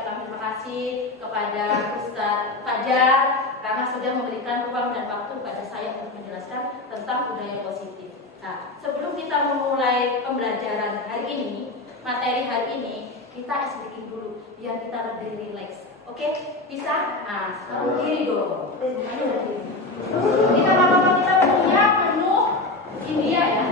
mengucapkan terima kasih kepada Ustadz Fajar karena sudah memberikan ruang dan waktu kepada saya untuk menjelaskan tentang budaya positif. Nah, sebelum kita memulai pembelajaran hari ini, materi hari ini, kita ice breaking dulu biar kita lebih rileks. Oke? Bisa? Nah, sekarang diri dong. Kita apa-apa kita punya penuh India ya.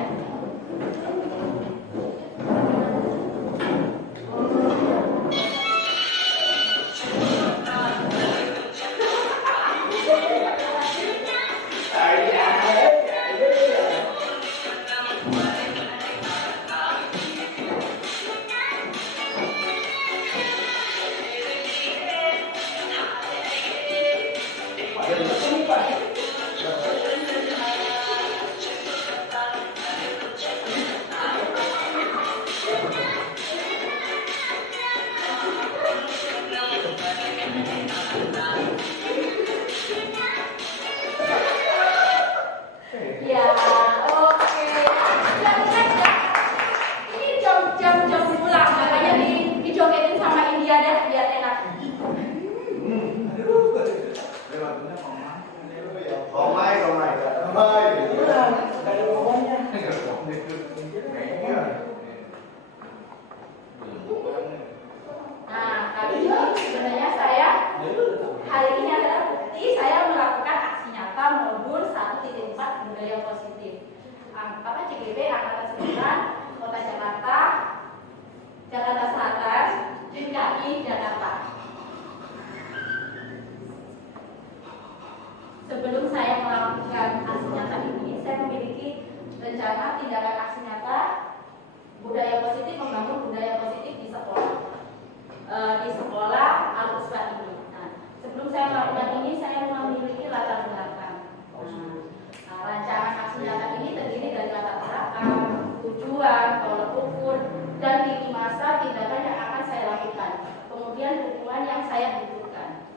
Sebelum saya melakukan aksi nyata ini, saya memiliki rencana tindakan aksi nyata budaya positif, membangun budaya positif di sekolah Al-Usra ini. Nah, sebelum saya melakukan ini, saya memiliki latar belakang. Nah, rancangan aksi nyata ini terdiri dari latar belakang, tujuan, tolak ukur, dan lini masa tindakan yang akan saya lakukan. Kemudian dukungan yang saya butuhkan.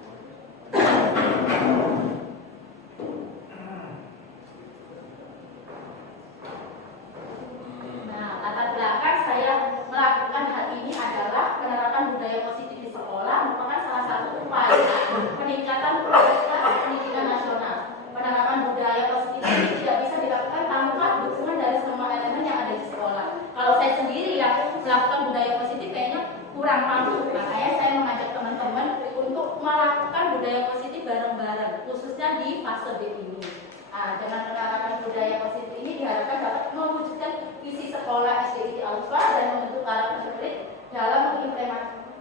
Peningkatan kualitas pendidikan nasional. Penerapan budaya positif ini tidak bisa dilakukan tanpa dukungan dari semua elemen yang ada di sekolah. Kalau saya sendiri yang melakukan budaya positif kayaknya kurang mampu, makanya saya mengajak teman-teman untuk melakukan budaya positif bareng-bareng, khususnya di fase B ini. Nah, dengan penerapan budaya positif ini diharapkan dapat mewujudkan visi sekolah SDIT Al-Usra dan membentuk karakter murid dalam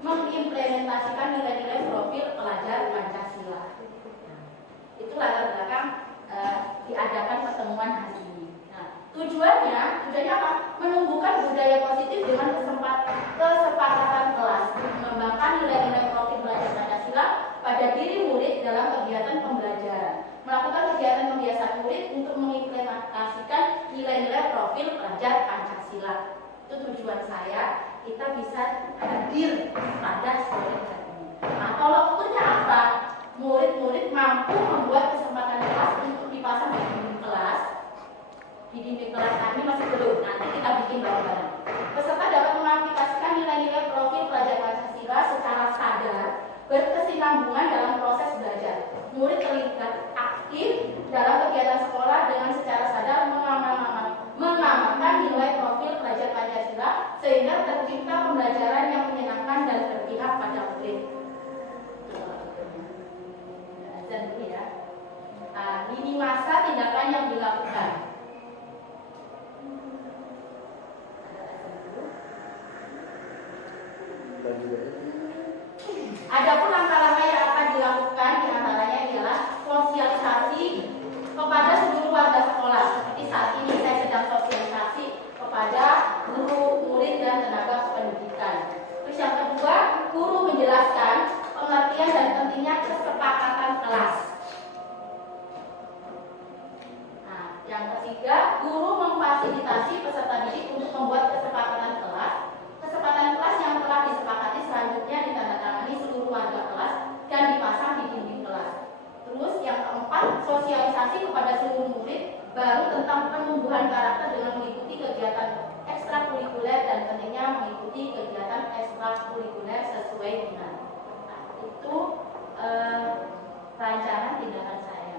mengimplementasikan nilai-nilai profil pelajar Pancasila. Itu latar belakang diadakan pertemuan hari ini. Nah, tujuannya apa? Menumbuhkan budaya positif dengan kesepakatan kelas, mengembangkan nilai-nilai profil pelajar Pancasila pada diri murid dalam kegiatan pembelajaran, melakukan kegiatan pembiasaan murid untuk mengimplementasikan nilai-nilai profil pelajar Pancasila. Itu tujuan saya. Kita bisa hadir pada sore hari ini. Nah, tolak ukurnya apa? Murid-murid mampu membuat kesempatan kelas untuk dipasang di dinding kelas. Di dinding kelas kami masih belum. Nanti kita bikin bareng-bareng. Peserta dapat mengaplikasikan nilai-nilai profil pelajar Pancasila secara sadar, berkesinambungan dalam proses belajar. Murid terlibat aktif dalam kegiatan sekolah dengan secara sadar mengamalkan nilai profil pelajar Pancasila sehingga tercipta pembelajaran yang menyenangkan dan berpihak pada murid. Azan dulu ya. Lini masa tindakan yang dilakukan. Adapun langkah-langkah yang akan dilakukan diantaranya adalah sosialisasi kepada seluruh warga sekolah. Seperti saat ini saya sedang sosialisasi kepada guru, murid, dan tenaga pendidikan. Terus yang kedua, guru menjelaskan pengertian dan pentingnya kesepakatan kelas. Nah, yang ketiga, guru memfasilitasi peserta didik untuk membuat kesepakatan kelas. Kesepakatan kelas yang telah disepakati selanjutnya ditandatangani seluruh warga kelas dan dipasang di dinding kelas. Terus yang keempat, sosialisasi kepada seluruh murid baru tentang penumbuhan karakter dengan mengikuti kegiatan ekstrakurikuler dan pentingnya mengikuti kegiatan ekstrakurikuler sesuai dengan Itu rancangan tindakan saya.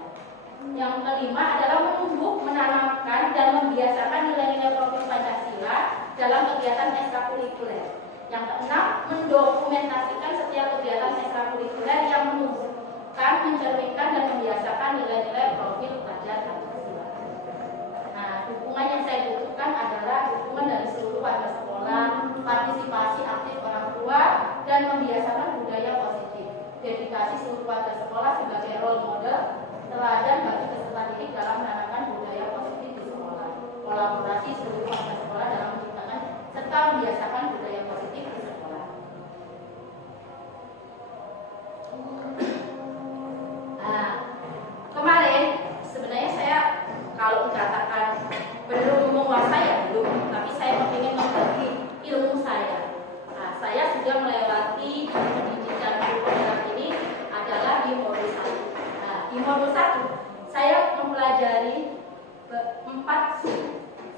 Yang kelima adalah menumbuh, menanamkan, dan membiasakan nilai-nilai profil Pancasila dalam kegiatan ekstrakurikuler. Yang keenam, mendokumentasikan setiap kegiatan ekstrakurikuler yang menumbuhkan, mencerminkan, dan membiasakan nilai-nilai profil pelajar Pancasila. Nah, dukungan yang saya butuhkan adalah dukungan dari seluruh warga sekolah, partisipasi aktif orang tua, dan membiasakan budaya positif. Dedikasi seluruh warga sekolah sebagai role model, teladan bagi peserta didik dalam menanamkan budaya positif di sekolah. Kolaborasi seluruh warga sekolah dalam menciptakan serta membiasakan budaya positif di sekolah. Nah, kemarin sebenarnya saya kalau dikatakan belum menguasai ya belum, tapi saya ingin membagi ilmu saya. Nah, saya sudah melewati pendidikan penggerak ini adalah di modul 1. Nah, di modul 1 saya mempelajari 4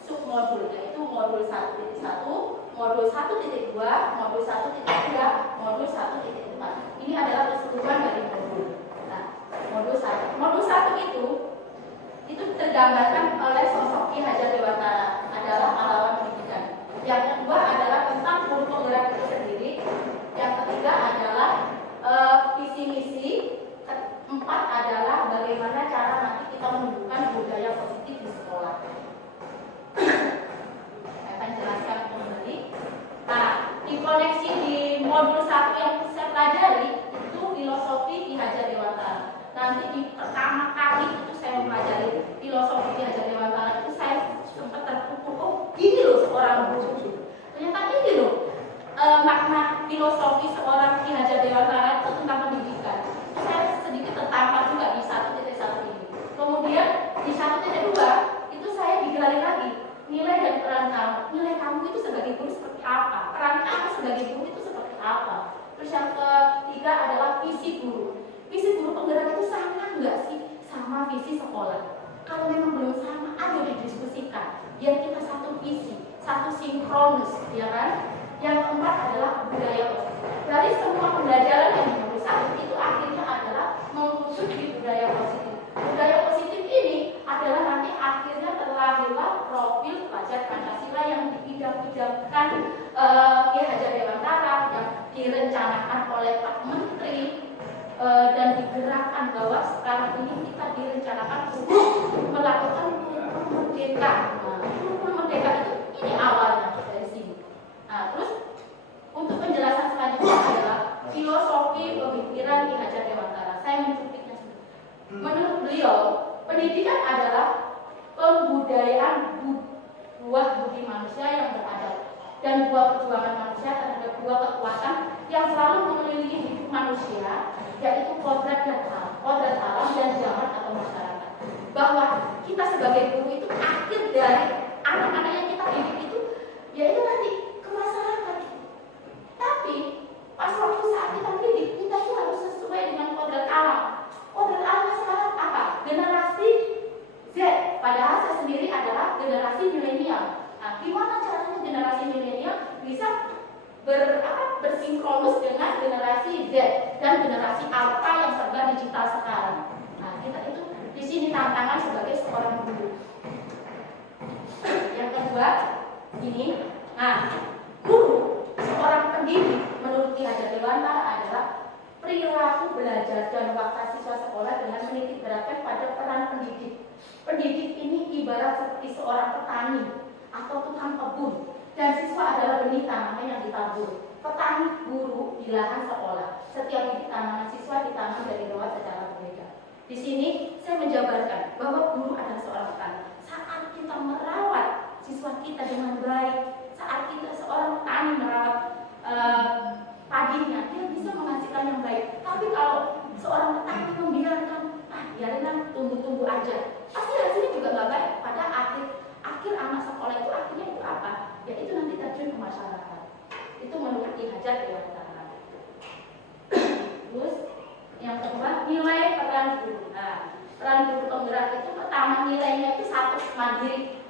submodul, yaitu modul 1.1, modul 1.2, modul 1.3, modul 1.4. Ini adalah keseluruhan dari modul. Nah, modul 1. Modul 1 itu tergambarkan oleh sosok Ki Hajar Dewantara, adalah pahlawan pendidikan. Yang kedua adalah tentang guru penggerak itu sendiri. Yang ketiga adalah visi misi. Keempat adalah bagaimana cara nanti kita menumbuhkan budaya positif di sekolah. Saya akan jelaskan kembali. Nah, di koneksi di modul 1 yang saya pelajari itu filosofi Ki Hajar Dewantara. Nanti di pertama kali itu saya mempelajari filosofi Ki Hajar Dewantara itu saya sempat terpukul, oh gini loh seorang guru. Ternyata ini loh makna filosofi seorang Ki Hajar Dewantara itu tentang pendidikan. Saya sedikit tertampar juga di 1.1 ini. Kemudian di 1.2 itu saya digali lagi nilai dan peran kamu. Nilai kamu itu sebagai guru seperti apa? Peran kamu sebagai guru itu seperti apa? Terus yang ketiga adalah visi guru. Visi guru penggerak itu sama nggak sih sama visi sekolah? Kalau memang belum sama, ayo didiskusikan. Biar kita satu visi, satu sinkronus, ya kan? Yang keempat adalah budaya positif. Dari semua pembelajaran yang diusaha itu akhirnya adalah mengusut di budaya positif. Budaya positif ini adalah nanti akhirnya terlahirlah profil pelajar Pancasila yang diidam-idamkan Ki Hajar Dewantara, yang direncanakan oleh Pak Menteri, dan digerakkan bahwa sekarang ini kita direncanakan untuk melakukan kurikulum merdeka. Nah, kurikulum merdeka itu ini awalnya dari sini. Nah, terus untuk penjelasan selanjutnya adalah filosofi pemikiran Ki Hajar Dewantara. Saya mencupliknya. Menurut beliau, pendidikan adalah pembudayaan buah budi manusia yang beradab dan buah perjuangan manusia terhadap dua kekuatan yang selalu mengelilingi hidup manusia, yaitu kodrat alam dan zaman atau masyarakat. Bahwa kita sebagai guru itu akhir dari anak-anak yang kita didik itu, yaitu nanti ke masyarakat. Tapi pas waktu saat kita didik, kita itu harus sesuai dengan kodrat alam. Kodrat alam sekarang apa? Generasi Z. Padahal saya sendiri adalah generasi milenial. Nah, gimana caranya generasi milenial bisa bersinkronus dengan generasi Z dan generasi alpha yang serba digital sekarang? Nah, kita itu di sini tantangan sebagai seorang guru. Yang kedua, ini, nah, guru, seorang pendidik menurut Ki Hajar Dewantara adalah perilaku belajar dan waktu siswa sekolah dengan menitik beratkan pada peran pendidik. Pendidik ini ibarat seperti seorang petani atau tukang kebun, dan siswa adalah benih tanaman yang ditabur. Petani guru di lahan sekolah. Setiap bibit tanaman siswa ditanam dari bawah secara berbeda. Di sini saya menjabarkan bahwa guru adalah seorang petani. Saat kita merawat siswa kita dengan baik, saat kita seorang petani merawat padinya, dia bisa menghasilkan yang baik. Tapi kalau seorang petani membiarkan, biarkan tumbuh-tumbuh aja, pasti hasilnya juga nggak baik. Pada akhir anak sekolah itu akhirnya itu apa? Ya itu nanti terjun ke masyarakat. Itu menurut Ki Hajar Dewantara. Terus yang kedua, nilai peran guru. Nah, peran guru penggerak itu pertama nilainya itu 1 mandiri.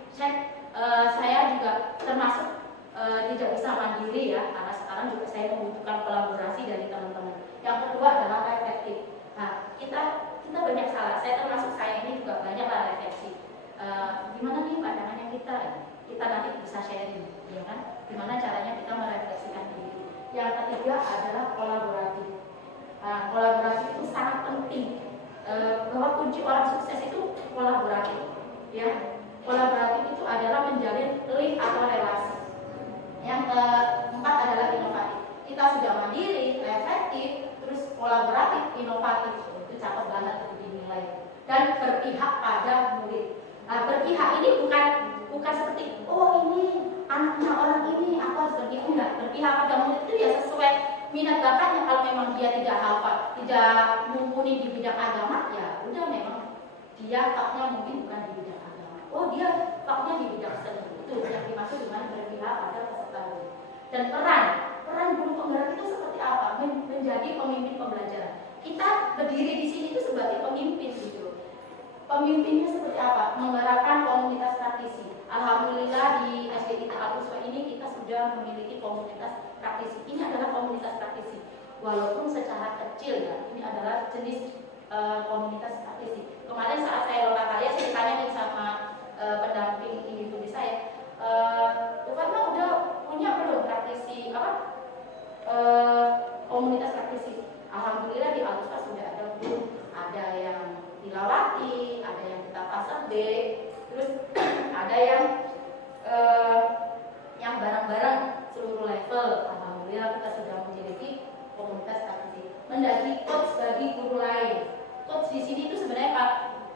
Saya juga termasuk tidak bisa mandiri ya, karena sekarang juga saya membutuhkan kolaborasi dari teman-teman. Yang kedua adalah reflektif. Nah, kita banyak salah. Saya termasuk saya ini juga banyaklah refleksi. Gimana nih pandangannya kita nanti bisa sharing, ya kan? Gimana caranya kita merefleksikan diri. Yang ketiga adalah kolaboratif. Kolaboratif itu sangat penting. Bahwa kunci orang sukses itu kolaboratif, ya. Kolaboratif itu adalah menjalin link atau relasi. Yang keempat adalah inovatif. Kita sudah mandiri, reflektif, terus kolaboratif, inovatif. Itu cakep banget untuk dinilai. Dan berpihak pada murid. Nah, berpihak ini bukan seperti ini anaknya orang ini aku harus berpihak. Enggak, berpihak pada murid itu ya sesuai minat bakatnya. Kalau memang dia tidak hafal, tidak mumpuni di bidang agama, ya udah memang dia faknya mungkin bukan di bidang agama. Dia faknya di bidang seni. Itu yang dimaksud dengan berpihak pada peserta murid. Dan peran guru penggerak itu seperti apa? Menjadi pemimpin pembelajaran. Kita berdiri di sini itu sebagai pemimpin gitu. Pemimpinnya seperti apa? Menggerakkan komunitas praktisi. Alhamdulillah di SDIT Al-Uswa ini kita sudah memiliki komunitas praktisi. Ini adalah komunitas praktisi. Walaupun secara kecil ya, ini adalah jenis komunitas praktisi. Kemarin saat saya loka karya, saya ditanya nih sama pendamping individu saya, Farma udah punya belum praktisi komunitas praktisi? Alhamdulillah di Al-Uswa sudah ada grup, ada yang tilawati, ada yang kita fase B, terus ada yang bareng-bareng seluruh level. Alhamdulillah kita sudah memiliki komunitas praktisi. Menjadi coach bagi guru lain. Coach di sini itu sebenarnya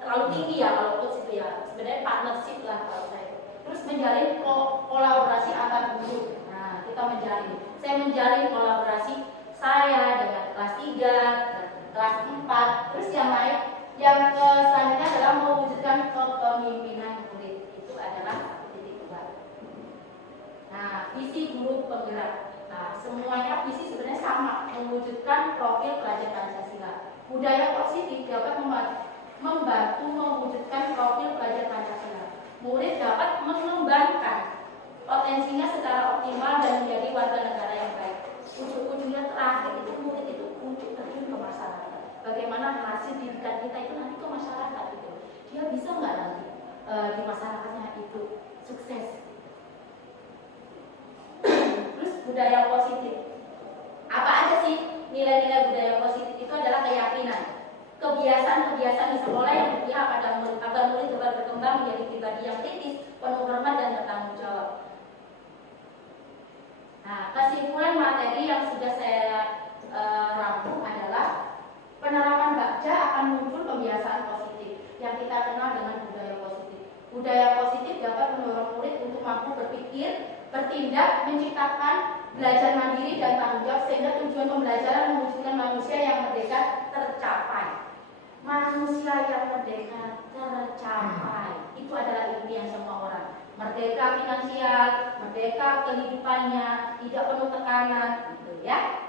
terlalu tinggi ya kalau coach itu ya. Sebenarnya partnership lah kalau saya. Terus menjalin kolaborasi antar guru. Nah, kita menjalin. Saya menjalin kolaborasi saya dengan kelas 3, kelas 4, terus yang lain. Yang selanjutnya adalah mewujudkan kepemimpinan murid. Itu adalah titik 2. Nah, visi guru penggerak. Nah, semuanya visi sebenarnya sama, mewujudkan profil pelajar Pancasila. Budaya positif dapat membantu mewujudkan profil pelajar Pancasila. Murid dapat mengembangkan potensinya secara optimal dan menjadi warga negara yang baik. Ujung-ujungnya terakhir itu murid itu untuk terjun ke masyarakat. Bagaimana hasil didikan kita itu nanti ke masyarakat itu. Dia bisa nggak nanti di masyarakatnya itu sukses. Terus budaya positif. Apa aja sih nilai-nilai budaya positif? Itu adalah keyakinan, kebiasaan-kebiasaan di sekolah yang berpihak pada murid agar murid dapat berkembang menjadi pribadi yang kritis, penuh hormat dan bertanggung jawab. Nah, kesimpulan materi yang sudah saya rangkum adalah penerapan Bagja akan muncul kebiasaan positif yang kita kenal dengan budaya positif. Budaya positif dapat mendorong murid untuk mampu berpikir, bertindak, menciptakan, belajar mandiri dan tanggung jawab sehingga tujuan pembelajaran mewujudkan manusia yang merdeka tercapai. Manusia yang merdeka tercapai itu adalah impian semua orang. Merdeka finansial, merdeka kehidupannya, tidak penuh tekanan, gitu ya.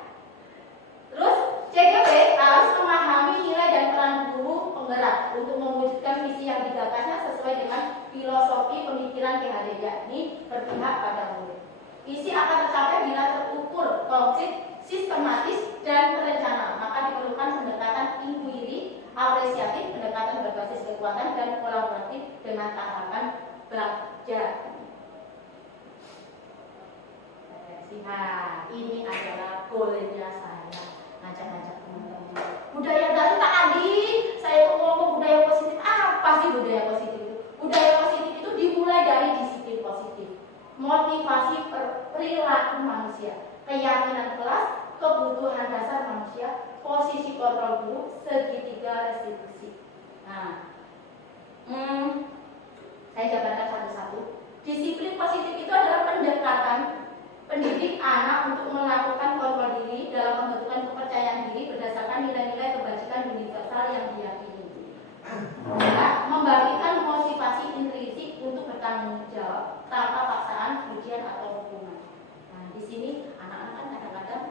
Terus CGP harus memahami nilai dan peran guru penggerak untuk mewujudkan visi yang digagasnya sesuai dengan filosofi pemikiran PHD, yakni berpihak pada murid. Visi akan tercapai bila terukur, konkret, sistematis, dan terencana. Maka diperlukan pendekatan inquiry, apresiatif, pendekatan berbasis kekuatan, dan kolaboratif dengan tahapan Bagja. Nah, ini adalah goalnya saya, ngajak-ngajak teman-teman. Budaya baru tak tadi, saya tuh ngomong budaya positif. Apa sih budaya positif itu? Budaya positif itu dimulai dari disiplin positif, motivasi perilaku manusia, keyakinan kelas, kebutuhan dasar manusia, posisi kontrol guru, segitiga restitusi. Nah, saya jabarkan satu-satu. Disiplin positif itu adalah pendekatan pendidik anak untuk melakukan kontrol diri dalam membentukkan kepercayaan diri berdasarkan nilai-nilai kebajikan universal yang diyakini. Membangkitkan motivasi intrinsik untuk bertanggung jawab tanpa paksaan, ujian atau hukuman. Nah, di sini anak-anak kan kadang-kadang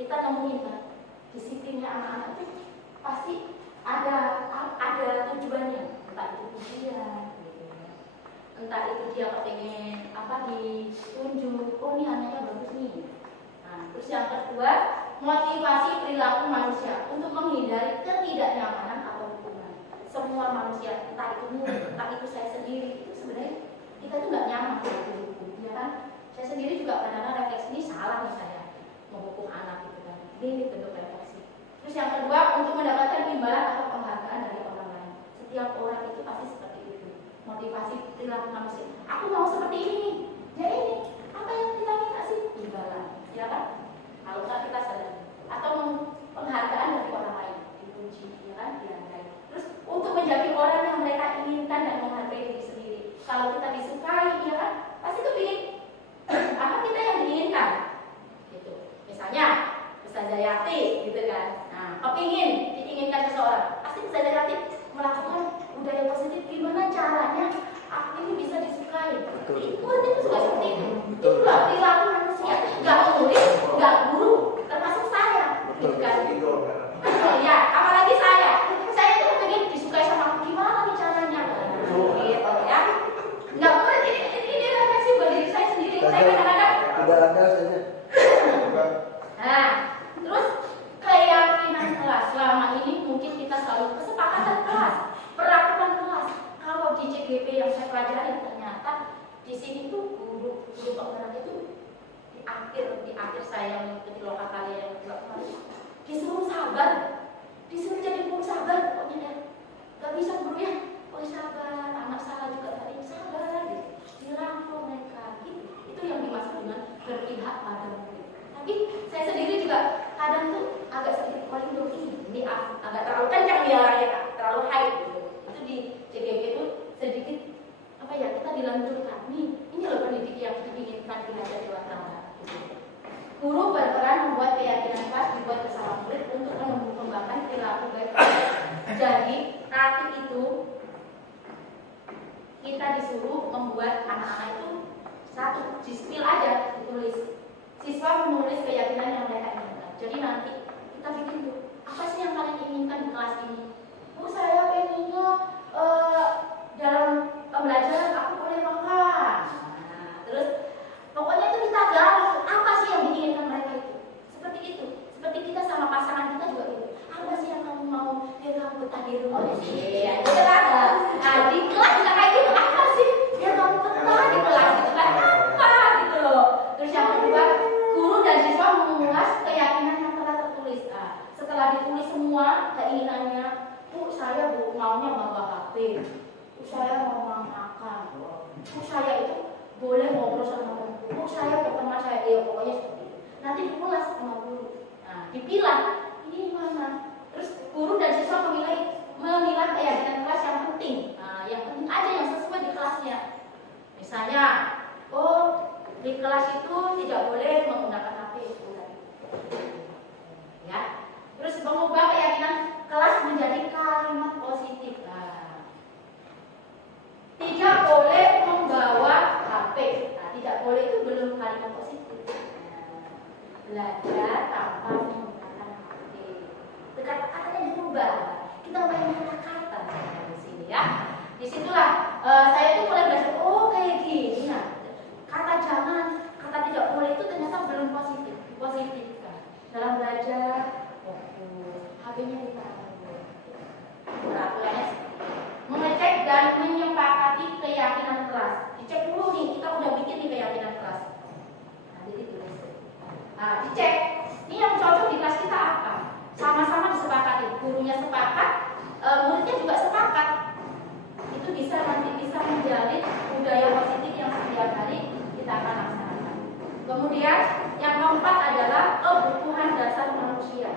kita temuin kan, disiplinnya anak-anak itu pasti ada tujuannya, entah itu ujian. Entah itu dia pengen ditunjuk, ini anaknya bagus nih. Nah, terus yang kedua motivasi perilaku manusia untuk menghindari ketidaknyamanan atau hukuman. Semua manusia, entah itu murid, entah itu saya sendiri, itu sebenarnya kita tuh nggak nyaman dengan dihukum, ya kan? Saya sendiri juga kadang-kadang refleksi, ini salah nih saya menghukum anak gitu kan. Ini bentuk refleksi. Terus yang kedua, untuk mendapatkan imbalan atau penghargaan dari orang lain. Setiap orang itu pasti seperti itu. Motivasi perilaku manusia. Aku mau seperti ini, ya ini. Apa yang kita minta sih? Imbalan, ya kan? Kalau nggak kita sadar. Atau penghargaan dari orang lain, dipuji, ya kan? Dihargai. Terus untuk menjadi orang yang mereka inginkan dan menghargai diri sendiri. Kalau kita disukai, ya kan? Pasti kepingin apa kita yang diinginkan, gitu. Misalnya Ustazah Yati, gitu kan. Nah, kepingin diinginkan seseorang, pasti Ustazah Yati melakukan budaya positif. Gimana caranya aku ini bisa disukai? Itu juga seperti itu. Itulah perilaku manusia. Gak murid, gak guru, termasuk saya, gitu kan. Ya, apalagi saya itu pengen disukai sama aku. Gimana nih caranya? Gitu ya. Nggak murid, ini refleksi buat diri saya sendiri. Saya kadang-kadang tidak ada saja. Nah, terus keyakinan kelas. Selama ini mungkin kita selalu kesepakatan kelas, peraturan kelas. Kalau di CGP yang saya pelajari ternyata di sini tuh guru penggerak itu di akhir saya mengikuti lokal kalian yang kemarin disuruh sabar, disuruh jadi guru sabar. Pokoknya ya, gak bisa guru ya, oh sabar, anak salah juga tadi sabar, gitu. Dirangkul mereka, gitu. Itu yang dimaksud dengan berpihak pada murid. Tapi saya sendiri juga kadang tuh agak sedikit koridor ini agak terlalu kencang biaranya, terlalu high gitu. Itu di CGP itu sedikit apa ya, kita dilanjutkan nih, ini loh pendidik yang diinginkan diajar di wartawan. Guru berperan membuat keyakinan kelas dibuat bersama murid untuk mengembangkan perilaku baik. Jadi nanti itu kita disuruh membuat anak-anak itu satu dispil aja, ditulis. Siswa menulis keyakinan yang mereka inginkan. Jadi nanti kita bikin tuh, apa sih yang kalian inginkan di kelas ini? Oh, saya pengennya dalam pembelajaran aku boleh makan. Nah, terus pokoknya itu kita gali apa sih yang diinginkan mereka itu. Seperti itu. Seperti kita sama pasangan kita juga gitu. Apa sih yang kamu mau? Biar kamu betah di rumah. Iya, itu kan. Nah, di kelas juga kayak gitu. Apa sih? Biar kamu betah di kelas gitu kan? Apa gitu loh. Terus yang kedua, guru dan siswa mengulas keyakinan yang telah tertulis. Nah, setelah ditulis semua keinginannya, saya maunya bawa HP. Saya mau makan. Saya itu boleh ngobrol sama temanku. Saya ke teman saya, pokoknya seperti itu. Nanti diulas sama guru. Nah, dipilah ini mana. Terus guru dan siswa memilah keyakinan kelas yang penting. Nah, yang penting aja yang sesuai di kelasnya. Misalnya, oh di kelas itu tidak boleh menggunakan HP. Ya. Terus mengubah keyakinan kelas menjadi kalimat positif. Nah, tidak boleh membawa HP. Nah, tidak boleh itu belum kalimat positif. Nah, belajar tanpa menggunakan HP. Kata-katanya dirubah. Kita main kata-kata di sini ya. Disitulah saya tuh mulai belajar. Oh kayak gini. Nah, kata jangan, kata tidak boleh itu ternyata belum positif. Positifkan dalam belajar. HP-nya ditaruh. Peraturannya mengecek dan menyepakati keyakinan kelas. Dicek dulu nih, kita udah bikin nih keyakinan kelas. Nanti ditulis. Nah, dicek. Ini yang cocok di kelas kita apa? Sama-sama disepakati. Gurunya sepakat, muridnya juga sepakat. Itu bisa nanti bisa menjalin budaya positif yang setiap hari kita akan laksanakan. Kemudian yang keempat adalah kebutuhan dasar manusia.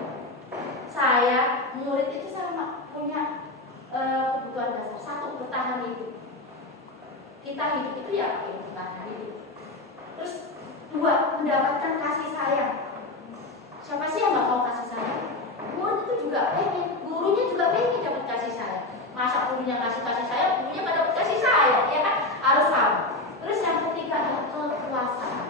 Saya, murid itu sama punya kebutuhan dasar. Satu, bertahan hidup. Kita hidup itu ya pakai bertahan hidup. Terus dua, mendapatkan kasih sayang. Siapa sih yang gak mau kasih sayang? Murid itu juga pengen, gurunya juga pengen dapat kasih sayang. Masa gurunya ngasih kasih sayang, gurunya gak dapat kasih sayang, ya kan? Harus sama. Terus yang ketiga adalah kekuasaan.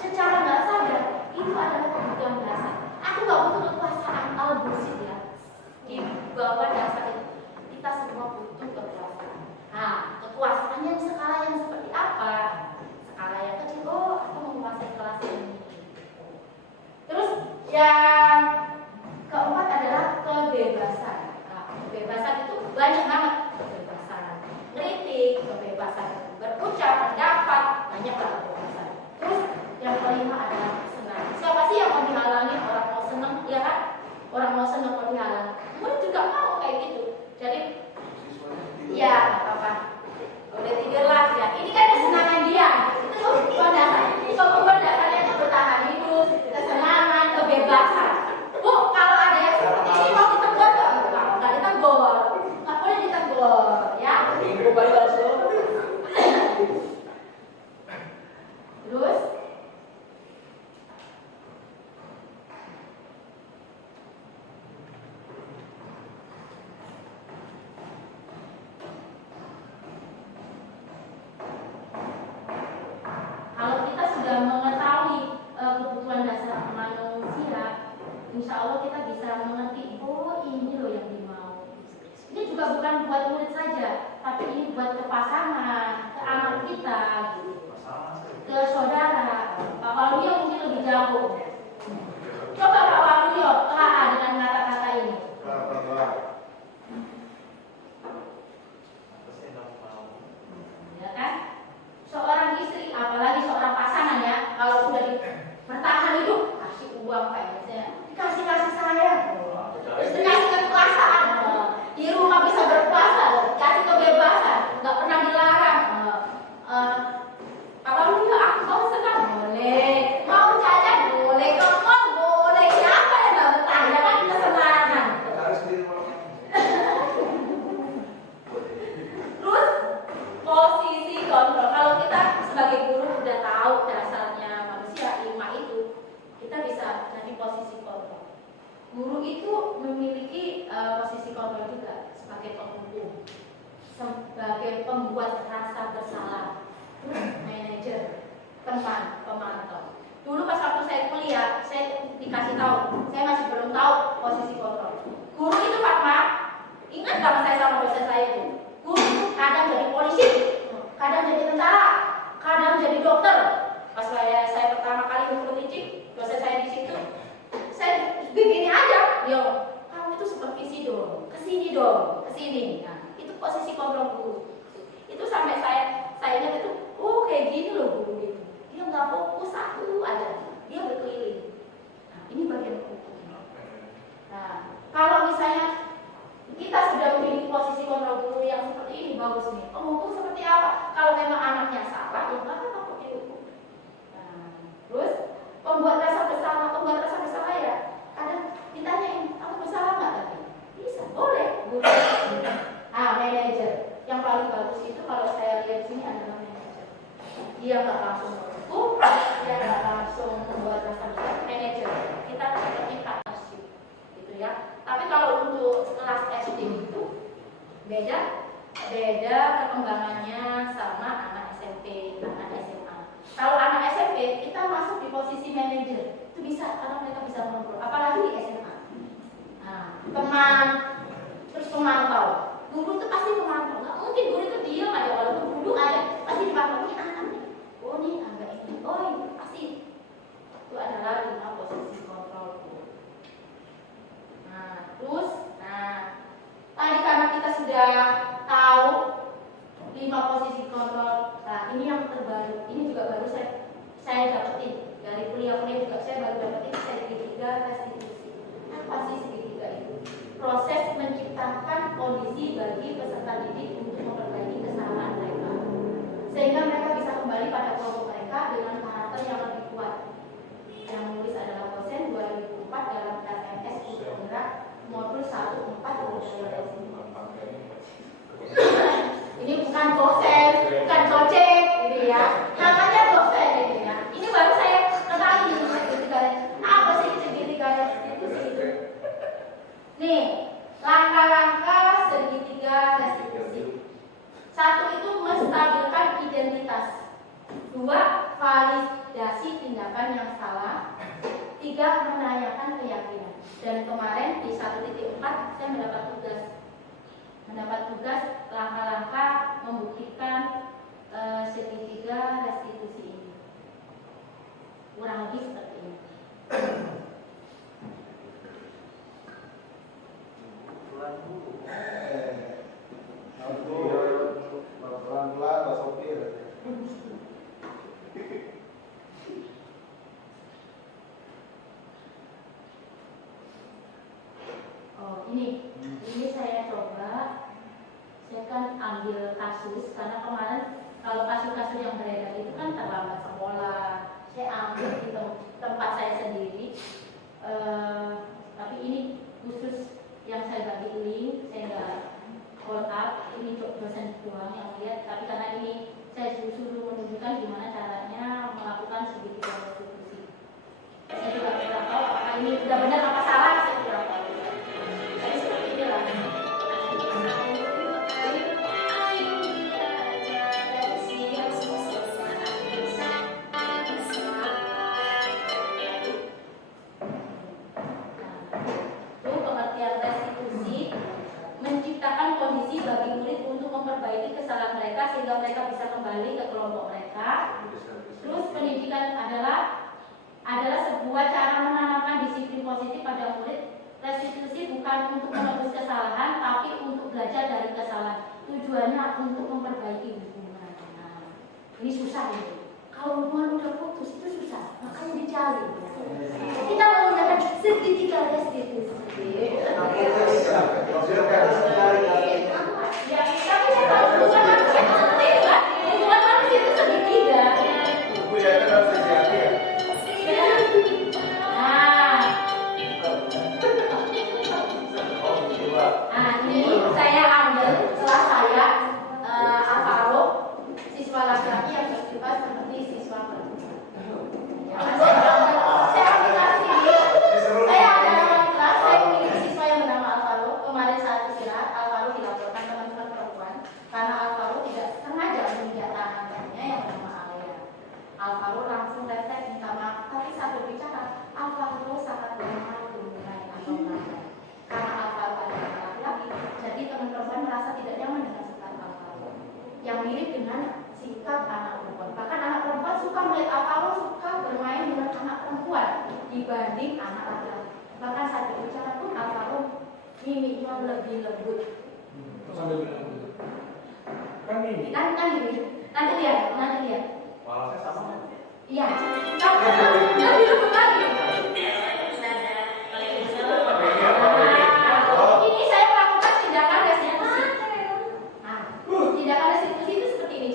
Secara nggak sadar, itu adalah kebutuhan dasar. Aku gak butuh kekuasaan al-busit ya. Di bawah dasar itu kita semua butuh kekuasaan. Nah, kekuasaannya skala yang seperti apa? Skala yang kecil, oh aku menguasai kelas ini. Terus yang kebebasan berucap, pendapat, banyaklah kebebasan. Terus yang kelima adalah senang. Siapa sih yang mau dihalangi? Orang mau senang, ya kan? Orang mau senang mau dihalangi. Murid juga mau kayak gitu. Jadi, ya nggak apa-apa. Udah tidur lah ya. Ini kan kesenangan dia. Itu pondasi. Pokoknya dasarnya itu bertahan hidup, kesenangan, kebebasan. Bu, kalau ada yang seperti ini mau ditegur nggak ditegur, nggak boleh ditegur, ya. Terus kalau kita sudah mengetahui kebutuhan dasar manusia, insya Allah kita bisa mengerti, oh ini loh yang dimau. Ini juga bukan buat murid saja, tapi ini buat ke pasangan, ke anak kita, gitu. Ke saudara. Pak Waluyo mungkin lebih jauh. Coba Pak Waluyo telah dengan kata-kata ini. Ya kan? Seorang istri, apalagi seorang pasangan ya, kalau sudah bertahan hidup, kasih uang kayaknya, dikasih sayang, terus dikasih kekuasaan, di rumah bisa berpuasa, kasih kebebasan, nggak pernah dilarang. Kalau lu aku mau senang boleh, mau jajan boleh, ngomong boleh, siapa yang nggak betah? Ya kan kesenangan. Terus posisi kontrol. Kalau kita sebagai guru udah tahu dasarnya manusia 5 itu, kita bisa nanti posisi kontrol. Guru itu memiliki posisi kontrol juga sebagai penghukum, sebagai pembuat rasa bersalah, manajer, teman, pemantau. Dulu pas waktu saya kuliah, saya dikasih tahu, saya masih belum tahu posisi kontrol. Guru itu Fatma, ingat gak saya sama dosen saya itu? Guru itu kadang jadi polisi, kadang jadi tentara, kadang jadi dokter. Pas saya pertama kali mengkritik dosen saya di situ, saya begini aja, yo, kamu itu supervisi dong, kesini dong, kesini. Nah, itu posisi kontrol guru. Itu sampai saya ingat itu, oh kayak gini loh guru itu. Dia nggak fokus satu aja, dia berkeliling. Nah, ini bagian hukum. Nah, kalau misalnya kita sudah memiliki posisi kontrol guru yang seperti ini, bagus nih. Penghukum seperti apa? Kalau memang anaknya salah, ya maka takut dihukum. Nah, terus pembuat rasa bersalah ya. Kadang ditanyain, kamu bersalah nggak tadi? Bisa, boleh. Guru. Manajer. Yang paling bagus itu kalau saya lihat sini adalah manajer. Dia nggak langsung menghukum, dia nggak langsung membuat rasa bersalah. Manajer. Kita seperti partnership, gitu ya. Tapi kalau untuk kelas SD itu beda perkembangannya sama anak SMP, anak SMA. Kalau anak SMP kita masuk di posisi manajer, itu bisa karena mereka bisa mengontrol, apalagi di SMA. Nah, teman, terus pemantau. Guru itu pasti pemantau, nggak mungkin guru itu diam aja walaupun duduk aja, pasti dipantau ini anak nih, oh ini agak ini, oh ini pasti. Itu adalah 5 posisi kontrol guru. Nah, terus, tadi karena kita sudah tahu 5 posisi kontrol, nah ini yang terbaru, ini juga baru saya dapetin dari kuliah-kuliah juga saya baru dapetin segitiga restitusi. Apa sih segitiga itu? Proses menciptakan kondisi bagi peserta didik untuk memperbaiki kesalahan mereka, sehingga mereka bisa kembali pada kelompok mereka dengan karakter yang lebih kuat. Yang menulis adalah dosen 2004 dalam LMS Penggerak modul 1.4 Ini bukan dosen, bukan gojek, gitu ya. Namanya dosen ini ya. Ini baru saya kenali segitiga. Apa sih segitiga restitusi itu? Nih, langkah-langkah segitiga restitusi. 1 itu menstabilkan identitas. 2, validasi tindakan yang salah. 3, menanyakan keyakinan. Dan kemarin di 1.4 saya mendapat tugas langkah-langkah membuktikan segitiga restitusi ini. Kurang lebih seperti ini. Pelan-pelan ambil kasus karena kemarin kalau kasus-kasus yang beredar itu kan terlambat sekolah, saya ambil di tempat saya sendiri. Tapi ini khusus yang saya bagi link, saya nggak hold up, ini dosen doang yang lihat. Tapi karena ini saya suruh menunjukkan gimana caranya melakukan sedikit restitusi. Saya juga kurang tahu apakah ini sudah benar apa salah, saya kurang tahu. Jadi seperti inilah. Menciptakan kondisi bagi murid untuk memperbaiki kesalahan mereka sehingga mereka bisa kembali ke kelompok mereka. Terus pendidikan adalah sebuah cara menanamkan disiplin positif pada murid. Restitusi bukan untuk menebus kesalahan, tapi untuk belajar dari kesalahan. Tujuannya untuk memperbaiki hubungan. Nah, ini susah ini. Kalau hubungan udah putus itu susah, makanya dicari. Kita menggunakan segitiga restitusi. Ya, tapi saya tahu hubungan manusia itu penting lah. Hubungan manusia itu segitiga. Nah, ini saya ambil setelah saya Alvaro, siswa laki-laki yang bersifat seperti siswa perempuan. Saya ambil kelas ini. Saya ada kelas, saya memiliki siswa yang bernama Alvaro. Kemarin saat istirahat, Alvaro dilaporkan teman-teman perempuan karena Alvaro tidak sengaja menginjak tangannya yang bernama Alia. Alvaro langsung refleks minta maaf, tapi saat berbicara, Alvaro sangat bermalu mengenai apa-apa. Karena Alvaro adalah laki-laki, jadi teman perempuan merasa tidak nyaman dengan sikap Alvaro yang mirip dengan sikap anak perempuan. Bahkan anak perempuan suka melihat Alvaro suka bermain dengan anak perempuan dibanding anak laki-laki. Bahkan saat berbicara pun Alvaro mimiknya lebih lembut. Sambil bilang kan ini. Nanti lihat. Walasnya sama. Iya. Nanti lembut lagi. Ini saya melakukan tindakan restitusi. Nah, tindakan restitusi itu seperti ini.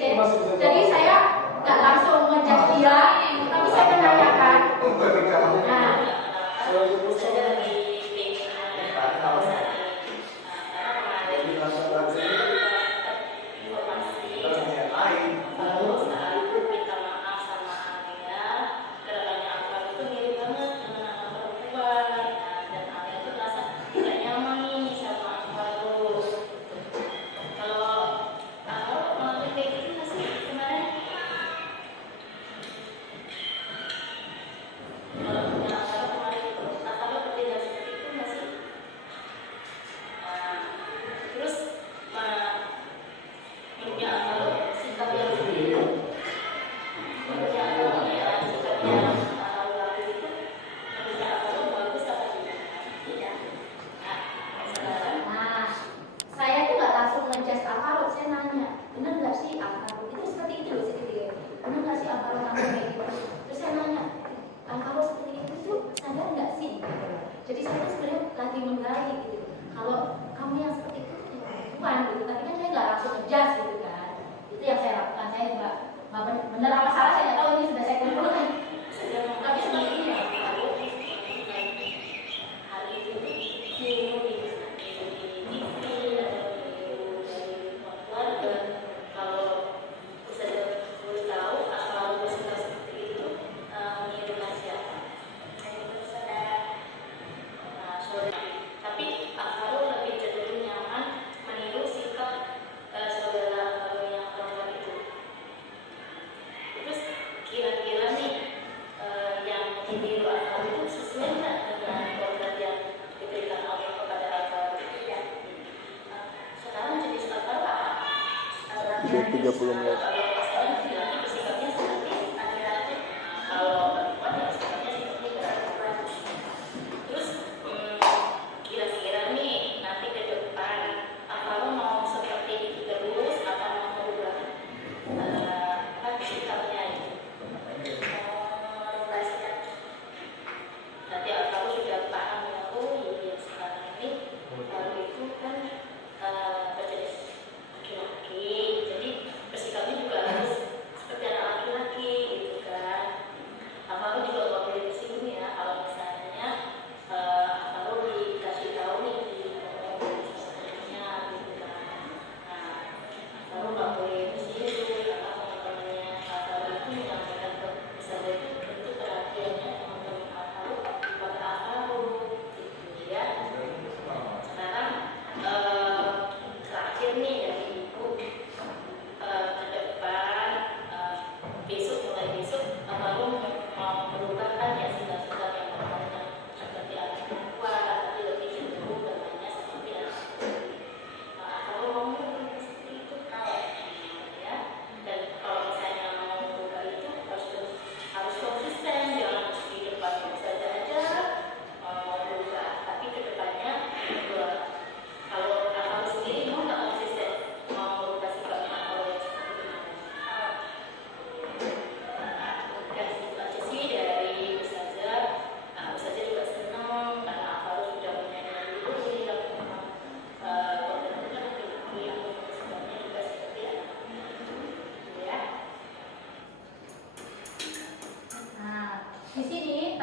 Jadi saya nggak langsung ngejudge dia, tapi saya menanyakan. Nah, saya tuh nggak langsung ngejudge Alvaro, saya nanya, bener nggak sih Alvaro? Itu seperti itu loh, bener nggak sih Alvaro kamu kayak gitu? Terus saya nanya, Alvaro seperti itu tuh sadar nggak sih? Jadi saya tuh sebenarnya lagi menggali gitu. Kalau kamu yang seperti itu bukan gitu, tapi kan saya nggak langsung ngejudge gitu kan. Itu yang saya lakukan, saya juga bener apa salah saya nggak tahu, ini sudah saya kumpulkan. Tapi sebenarnya hari itu Sudah 30 menit. itu kan terjadi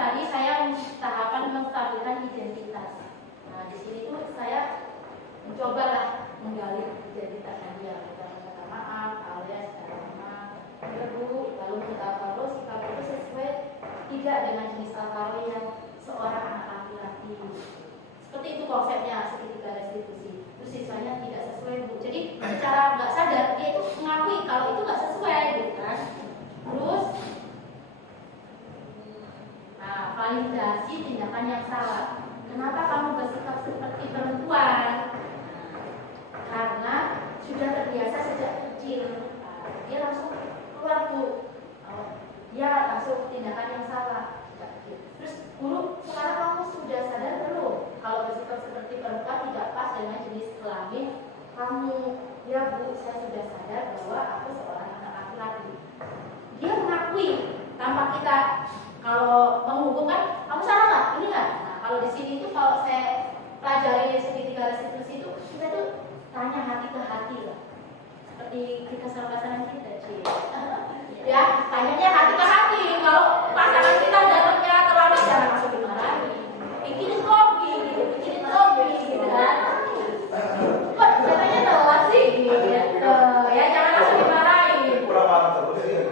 tadi saya tahapan menstabilkan identitas. Nah, di sini tuh saya mencoba lah menggali identitasnya dia. Kita minta maaf, alias maaf, ya Bu, lalu kita Alvaro sikap itu sesuai tidak dengan jenis Alvaro yang seorang anak laki-laki. Seperti itu konsepnya segitiga restitusi. Terus siswanya tidak sesuai Bu. Jadi secara nggak sadar dia itu mengakui kalau itu nggak sesuai, gitu kan. Terus validasi tindakan yang salah. Kenapa kamu bersikap seperti perempuan? Karena sudah terbiasa sejak kecil. Dia langsung keluar tuh. Dia langsung tindakan yang salah. Terus guru, sekarang kamu sudah sadar belum kalau bersikap seperti perempuan tidak pas dengan jenis kelamin kamu? Ya Bu, saya sudah sadar bahwa aku seorang anak laki-laki. Dia mengakui tanpa kita kalau menghukum kan, kamu salah nggak? Ini nggak? Nah, kalau di sini tuh kalau saya pelajari segitiga restitusi itu kita tuh tanya hati ke hati lah. Seperti kita sama pasangan kita, Ci. Ya, tanyanya hati ke hati. Kalau pasangan kita datangnya terlambat, jangan langsung dimarahi. Bikinin kopi, gitu kan. Kok katanya telat sih? Gitu. Ya, jangan langsung dimarahi. Kurang paham terus ya.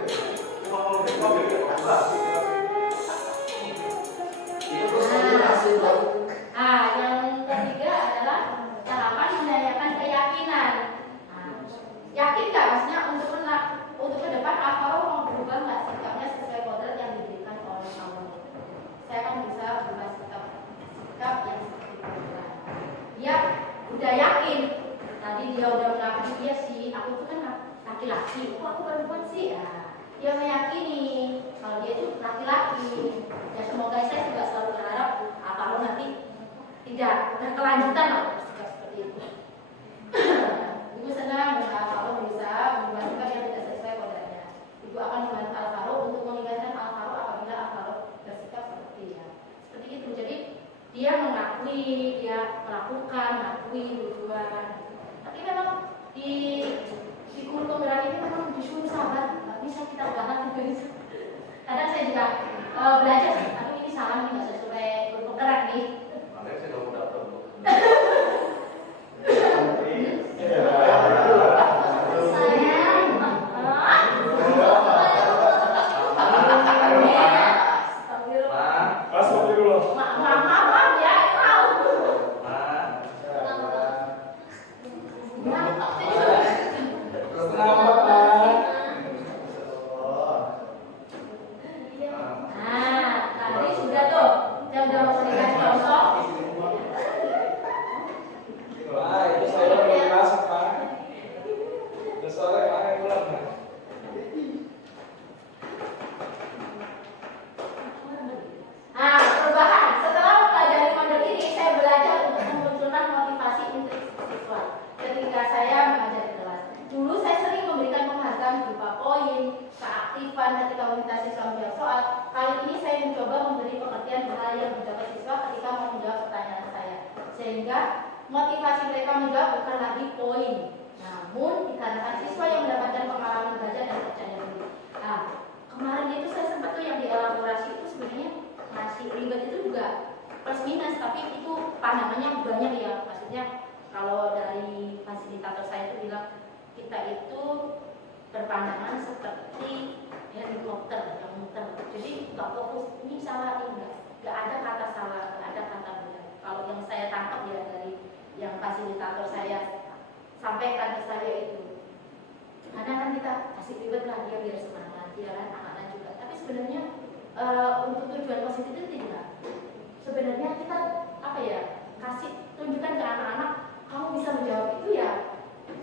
Yang ketiga adalah tahapan menanyakan keyakinan. Yakin nggak maksudnya untuk ke depan Alvaro mau berubah nggak sikapnya sesuai kodrat yang diberikan oleh Allah. Saya akan bisa berubah sikap yang seperti itu. Dia udah yakin. Tadi dia udah mengakui dia sih, aku tuh kan laki-laki, kok aku perempuan sih? Ya, dia meyakini kalau dia itu laki-laki. Ya semoga saya juga selalu berharap kalau nanti tidak berkelanjutan lah sikap seperti itu. Ibu senang jika Alvaro bisa mengubah sikap yang tidak sesuai kodratnya. Ibu akan membantu Alvaro untuk mengingatkan Alvaro apabila Alvaro bersikap seperti itu. Jadi dia mengakui, dia melakukan, mengakui tujuan. Tapi memang di kurikulum ini memang disuruh sabar, nggak bisa kita bahas gitu. Kadang saya juga belajar, tapi ini salah nih, nggak sesuai kurikulum berat nih. Makanya saya nggak mau daftar Bu. Motivasi mereka menjawab bukan lagi poin, namun dikarenakan siswa yang mendapatkan pengalaman belajar dan percaya diri. Nah, kemarin itu saya sempat tuh yang dielaborasi itu sebenarnya masih ribet itu juga plus minus, tapi itu pandangannya banyak ya. Maksudnya kalau dari fasilitator saya itu bilang kita itu berpandangan seperti helikopter yang muter. Jadi nggak fokus ini salah ini nggak ada kata salah, nggak ada kata benar. Kalau yang saya tangkap ya dari yang fasilitator saya sampaikan ke saya itu, karena kan kita kasih ribet lah dia biar semangat, dia kan anak-anak juga. Tapi sebenarnya untuk tujuan positif itu tidak. Sebenarnya kita apa ya, kasih tunjukkan ke anak-anak kamu bisa menjawab itu ya,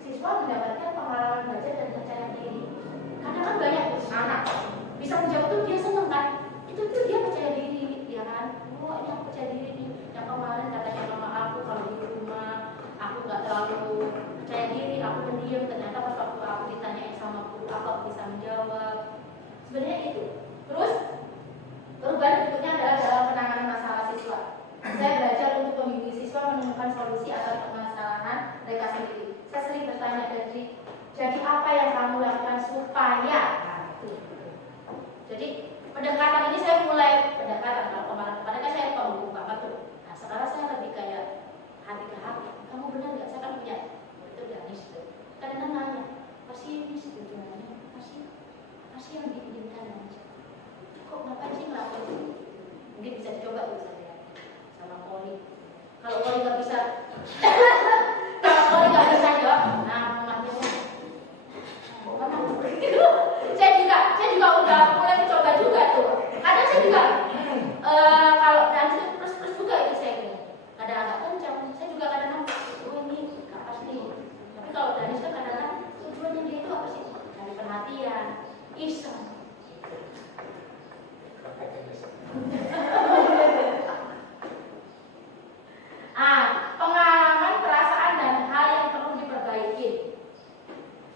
siswa mendapatkan pengalaman belajar dan percaya diri. Karena kan banyak anak bisa menjawab itu dia seneng kan, itu tuh dia percaya diri, ya kan? Oh ini aku percaya diri nih. Yang kemarin katanya mama aku kalau di rumah aku nggak terlalu percaya diri, aku pendiam. Ternyata pas waktu aku ditanyain sama guru aku bisa menjawab. Sebenarnya itu. Terus perubahan berikutnya adalah dalam penanganan masalah siswa. Saya belajar untuk membimbing siswa menemukan solusi atas permasalahan mereka sendiri. Saya sering bertanya jadi apa yang kamu lakukan supaya? Nah, itu. Jadi pendekatan ini saya mulai pendekatan Sekarang saya lebih kayak hati ke hati. Kamu benar nggak? Saya kan punya itu Danis tuh. Kadang-kadang nanya, pasti ini tujuannya, pasti yang diinginkan aja. Kok ngapain sih ngelakuin itu? Mungkin bisa dicoba tuh saya sama Poli. Kalau Poli nggak bisa, kalau Poli nggak bisa jawab, nah mamanya saya juga udah mulai mencoba juga tuh. Kadang saya juga kalau dan terus juga itu saya bilang. Kadang agak kencang, saya juga kadang-kadang ini nggak pasti. Tapi kalau Danis kan kadang-kadang tujuannya dia itu apa sih? Cari perhatian, iseng. Pengalaman, perasaan dan hal yang perlu diperbaiki.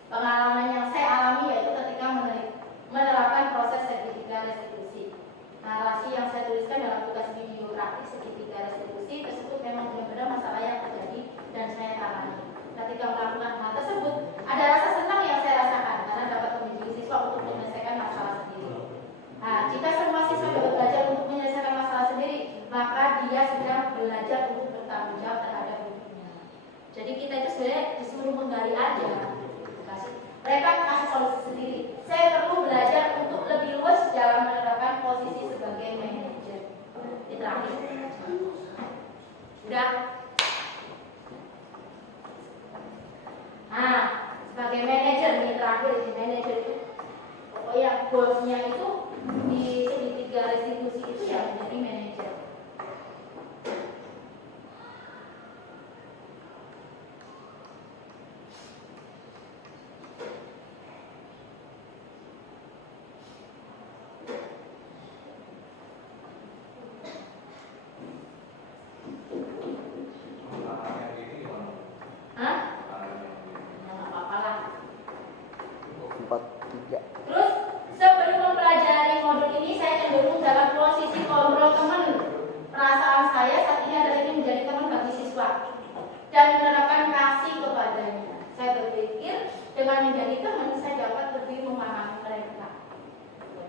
Pengalaman yang saya alami yaitu ketika menerapkan proses segitiga restitusi. Narasi yang saya tuliskan dalam tugas video praktik segitiga restitusi tersebut memang benar-benar masalah yang terjadi dan saya tangani. Ketika melakukan hal tersebut, ada rasa senang yang saya rasakan karena dapat membimbing siswa untuk menyelesaikan masalah sendiri. Jika semua siswa dapat belajar untuk menyelesaikan masalah sendiri, maka dia sedang belajar untuk bertanggung jawab terhadap hidupnya. Jadi kita itu sebenarnya disuruh menggali aja. Mereka kasih solusi sendiri. Saya perlu belajar untuk lebih luas dalam menerapkan posisi sebagai manajer. Ini terakhir. Sudah. Sebagai manajer nih terakhir ini manajer itu pokoknya goalsnya itu di segitiga restitusi itu ya menjadi manajer. Terus sebelum mempelajari modul ini saya cenderung dalam posisi kontrol teman. Perasaan saya saat ini adalah ingin menjadi teman bagi siswa dan menerapkan kasih kepadanya. Saya berpikir dengan menjadi teman saya dapat lebih memahami mereka.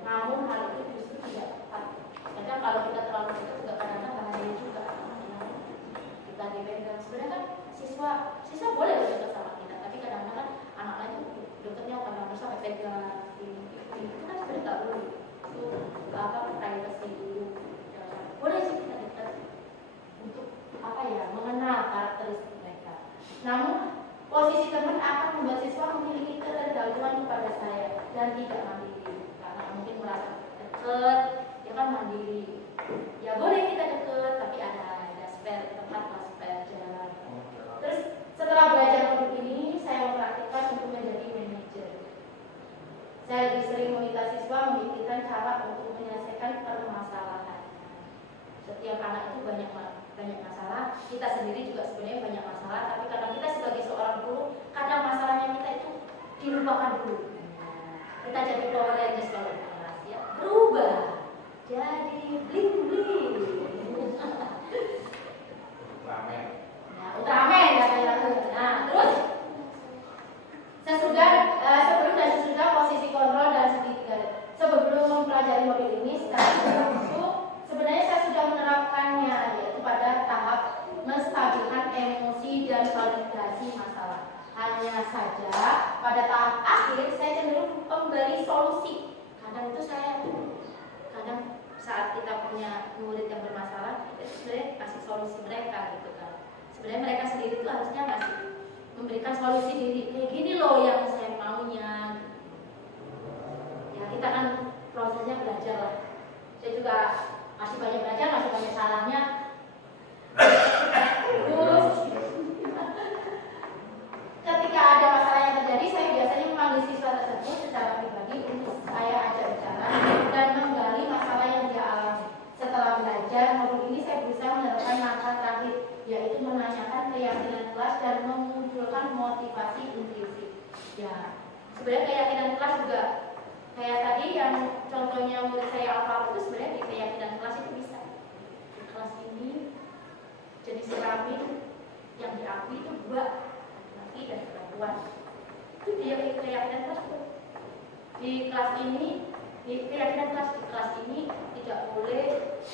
Namun hal itu justru tidak tepat. Kadang kalau kita terlalu dekat juga kadang-kadang bahaya juga. Kita dipegang. Sebenarnya kan siswa boleh dekat sama kita, tapi kadang-kadang anak lain itu dekatnya karena sampai pegang itu kan sebenarnya nggak boleh. Itu privacy dulu. Boleh sih kita dekat untuk mengenal karakteristik mereka. Namun posisi teman akan membuat siswa memiliki ketergantungan kepada saya dan tidak mandiri karena mungkin merasa dekat, dia kan mandiri. Ya boleh kita dekat, tapi ada spare tempat lah, spare jalan. Terus setelah belajar modul ini, saya mempraktikkan untuk menjadi manajer. Saya lebih sering meminta siswa memikirkan cara untuk menyelesaikan permasalahan. Setiap anak itu banyak masalah. Kita sendiri juga sebenarnya banyak masalah. Tapi kadang kita sebagai seorang guru, kadang masalahnya kita itu dilupakan dulu. Kita jadi Power Rangers kalau di kelas ya, berubah jadi bling bling. Ultraman katanya. Terus sebelum dan sesudah posisi kontrol dan segitiga. Sebelum mempelajari modul ini secara langsung, sebenarnya saya sudah menerapkannya, yaitu pada tahap menstabilkan emosi dan validasi masalah. Hanya saja pada tahap akhir saya cenderung memberi solusi. Kadang saat kita punya murid yang bermasalah, itu sebenarnya kasih solusi mereka gitu kan. Sebenarnya mereka sendiri itu harusnya masih memberikan solusi diri. Kayak gini loh yang saya maunya. Ya kita kan prosesnya belajar lah. Saya juga masih banyak belajar, masih banyak salahnya. Terus ketika ada masalah yang terjadi, saya biasanya memanggil siswa tersebut secara pribadi untuk saya ajak bicara dan menggali masalah yang dia alami. Setelah belajar modul ini, saya berusaha menerapkan langkah terakhir, yaitu menanyakan keyakinan kelas dan memunculkan motivasi intrinsik. Ya, sebenarnya keyakinan kelas juga kayak tadi yang contohnya murid saya Alfa itu sebenarnya di keyakinan kelas itu bisa. Di kelas ini jenis kelamin yang diakui itu 2, laki dan perempuan. Itu dia keyakinan kelas itu. Di kelas ini, di keyakinan kelas di kelas ini tidak boleh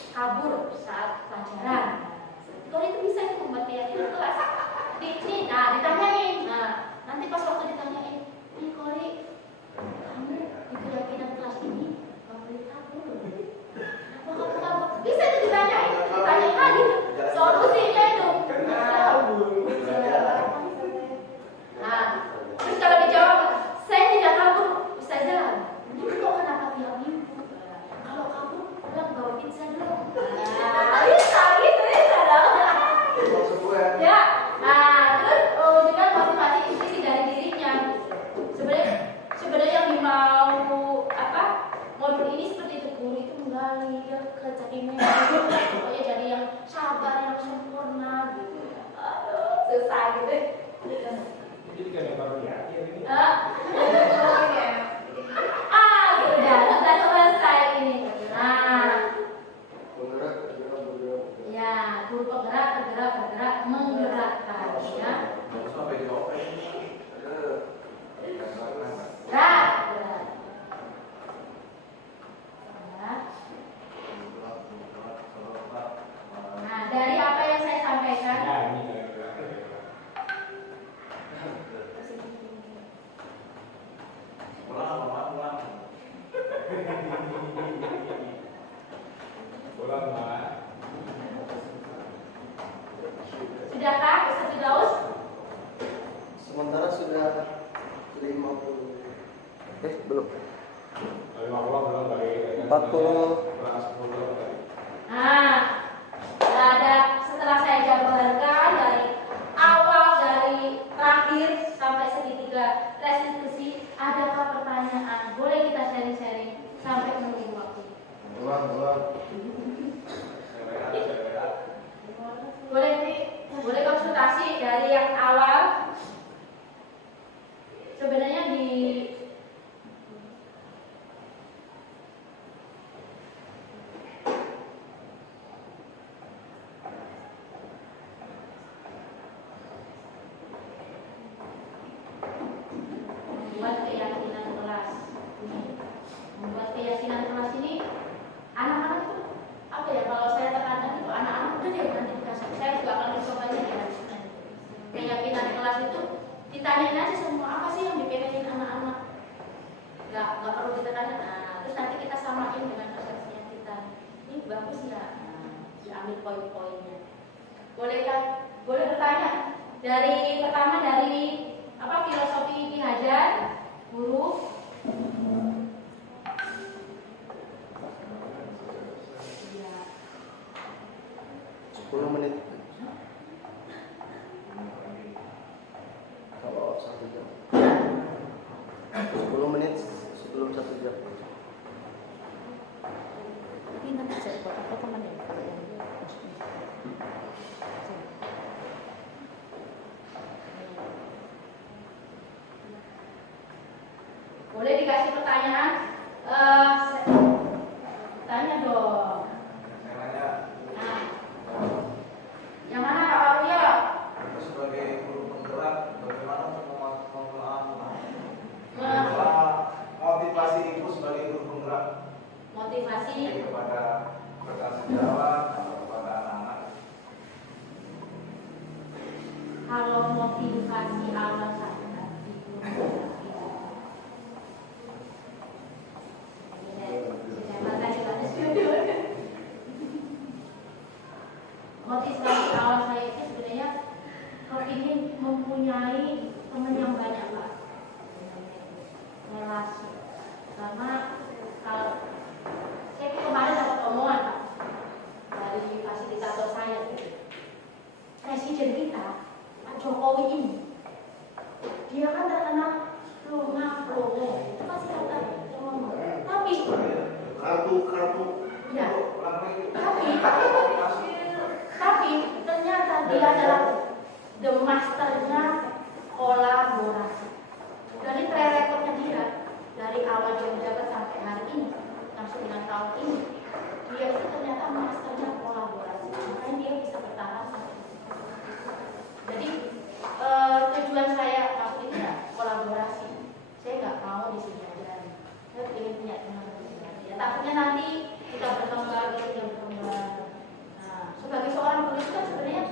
kabur saat pelajaran. Kori itu bisa itu membuat keyakinan kelas. Nah ditanyain, nah nanti pas waktu ditanyain, nih Kori, kamu di keyakinan kelas ini nggak boleh kabur. Kenapa kamu kabur? Bisa itu ditanyain lagi. Solusinya itu. Nah, terus kalau dijawab, saya tidak kabur, Ustazah. Ini kok kenapa bilang mimpi? Kalau kabur, pulang bawa pizza dulu. Nah, bisa gitu dong. Ya, nah terus juga motivasi isi dari dirinya. Sebenarnya yang dimau modul ini seperti itu, guru itu menggali dia ke jadinya, pokoknya jadi yang sabar, yang sempurna gitu. Aduh, susah gitu. Jadi kayak baru ya ini. Sudah selesai ini. Nah, ya, guru penggerak, bergerak, menggerakkan, ya. Gerak. Nah, dari apa yang saya sampaikan, Nah, ini kayak pulang lah. sudahkah Ustaz Firdaus? Sementara sudah 50. Belum. Dari Allah belum dari 40. kelas 10 tadi. Nah, ada setelah saya jabarkan dari awal dari terakhir sampai segitiga restitusi, adakah pertanyaan? Boleh kita sharing-sharing sampai menunggu waktu. Boleh konsultasi dari yang awal. Sebenarnya di membuat keyakinan kelas ini anak-anak itu apa ya, kalau saya tekankan itu anak-anak udah deh nanti dikasih, saya juga akan mencobanya ya. Keyakinan kelas itu ditanyain aja semua, apa sih yang dipengenin anak-anak, nggak perlu ditekankan. Nah, terus nanti kita samain dengan persepsinya kita, ini bagus nggak, nah, diambil poin-poinnya. Boleh kan? Boleh bertanya dari pertama dari filosofi Ki Hajar, guru. 10 menit. Kalau 1 jam. 10 menit sebelum 1 jam. Tapi nanti saya buat apa teman ya? Boleh dikasih pertanyaan? Tanya dong. Nah, yang mana Kak Waluya? Sebagai guru penggerak, bagaimana untuk motivasi ibu sebagai guru penggerak Motivasi. kepada rekan sejawat atau kepada anak-anak? Kalau motivasi awal saya motivasi awal saya itu sebenarnya kepingin mempunyai teman yang banyak, Pak, relasi. Karena kalau saya kemarin dapat omongan, Pak, dari fasilitator saya gitu. Presiden kita Pak Jokowi ini, dia kan terkenal promo, itu pasti kata ngomong. Tapi Kartu. ya, tapi ternyata dia adalah the masternya kolaborasi. Dari track recordnya dia, dari awal dia menjabat sampai hari ini, yang 9 tahun ini, dia itu ternyata masternya kolaborasi. Makanya dia bisa bertahan sampai ini. Jadi tujuan saya waktu itu ya kolaborasi. Saya nggak mau di sini aja. Saya ingin punya teman. Ya, takutnya nanti kita berkembang, kita berkembang. Nah, sebagai seorang guru itu kan sebenarnya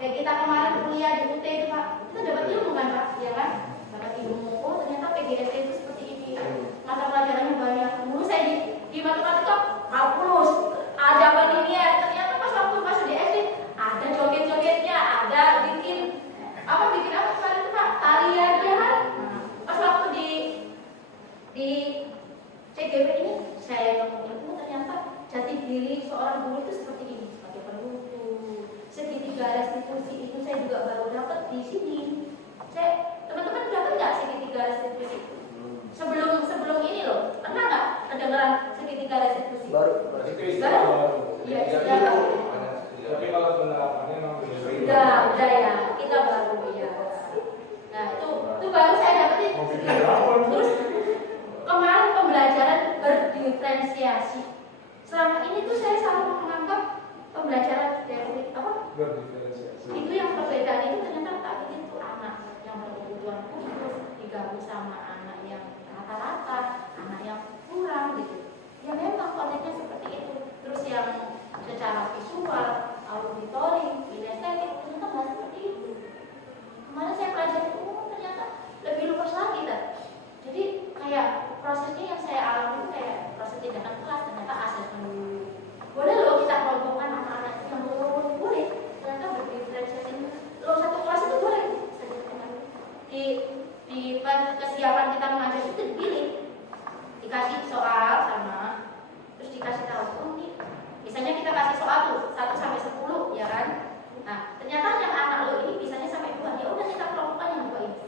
Kayak kita kemarin kuliah di UT itu Pak, kita dapat ilmu kan Pak, ya kan? Dapat ilmu. Oh ternyata PGSD itu seperti ini. Mata pelajarannya banyak. Dulu saya di matematika kalkulus, ada linear. Ternyata pas waktu masuk di SD ada joget-jogetnya, ada bikin apa kemarin itu Pak? Tarian ya kan? Pas waktu di CGP ini saya ngomong ternyata jati diri seorang guru itu seperti ini, sebagai penutur. Segitiga restitusi itu saya juga baru dapat di sini. Teman-teman dapat nggak segitiga restitusi? Sebelum ini loh, pernah nggak kedengeran segitiga restitusi? Baru. Itu istilah baru. Iya, istilah baru. Tapi kalau penerapannya memang Udah ya, kita baru ya. Nah itu baru saya dapetin. Terus kemarin pembelajaran berdiferensiasi. Selama ini tuh saya selalu menganggap pembelajaran dari apa? berdiferensiasi. Itu yang perbedaan itu ternyata tak itu anak yang berkebutuhan khusus digabung sama anak yang rata-rata, anak yang kurang gitu. Ya memang konteksnya seperti itu. Terus yang secara visual, auditory, kinestetik ternyata nggak seperti itu. Kemarin saya pelajari ternyata lebih luas lagi kan. Jadi kayak prosesnya yang saya alami itu kayak proses tindakan kelas, ternyata asesmen dulu. Boleh loh kita kelompokkan anak-anak yang boleh. Ternyata berdiferensiasi. Lo satu kelas itu boleh. Di kesiapan kita mengajar itu dipilih. Dikasih soal sama, terus dikasih tahu, oh ini misalnya kita kasih soal tuh 1 sampai 10 ya kan. Nah, ternyata yang anak lo ini bisanya sampai 2. Ya udah kita kelompokkan yang 2 ini.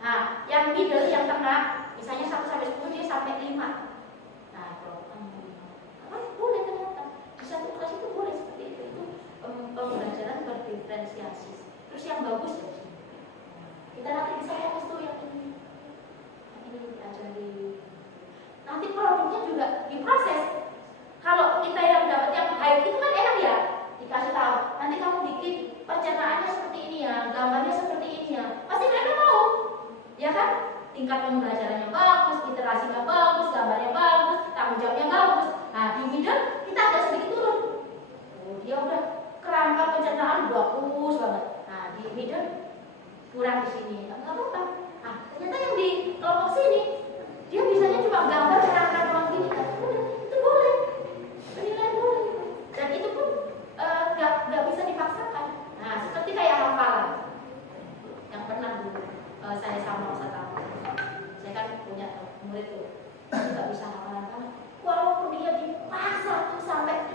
Nah, yang middle, yang tengah, misalnya 1 sampai 10 dia sampai 5. Nah, kelompokkan yang 5. Nah, boleh ternyata. Di satu kelas itu boleh seperti itu. Itu pembelajaran berdiferensiasi. Terus yang bagus ya. Kita nanti bisa fokus tuh yang ini. Yang ini diajari. Nanti produknya juga diproses. Kalau kita yang dapat yang high itu kan enak ya, dikasih tahu. Nanti kamu bikin pencernaannya seperti ini ya, gambarnya seperti ini ya. Pasti mereka mau, ya kan? Tingkat pembelajarannya bagus, literasinya bagus, gambarnya bagus, tanggung jawabnya bagus. Nah di middle kita agak sedikit turun. Oh, dia udah kerangka pencernaan bagus banget. Nah di middle kurang di sini, nggak apa-apa. Nah ternyata yang di kelompok sini dia bisanya cuma gambar kerangka doang gini kan, itu boleh, penilaian boleh, dan itu pun nggak bisa dipaksakan. Nah seperti kayak hafalan yang pernah dulu saya sama Ustaz Abu, saya kan punya murid tuh nggak bisa hafalan kan, walaupun dia dipaksa tuh sampai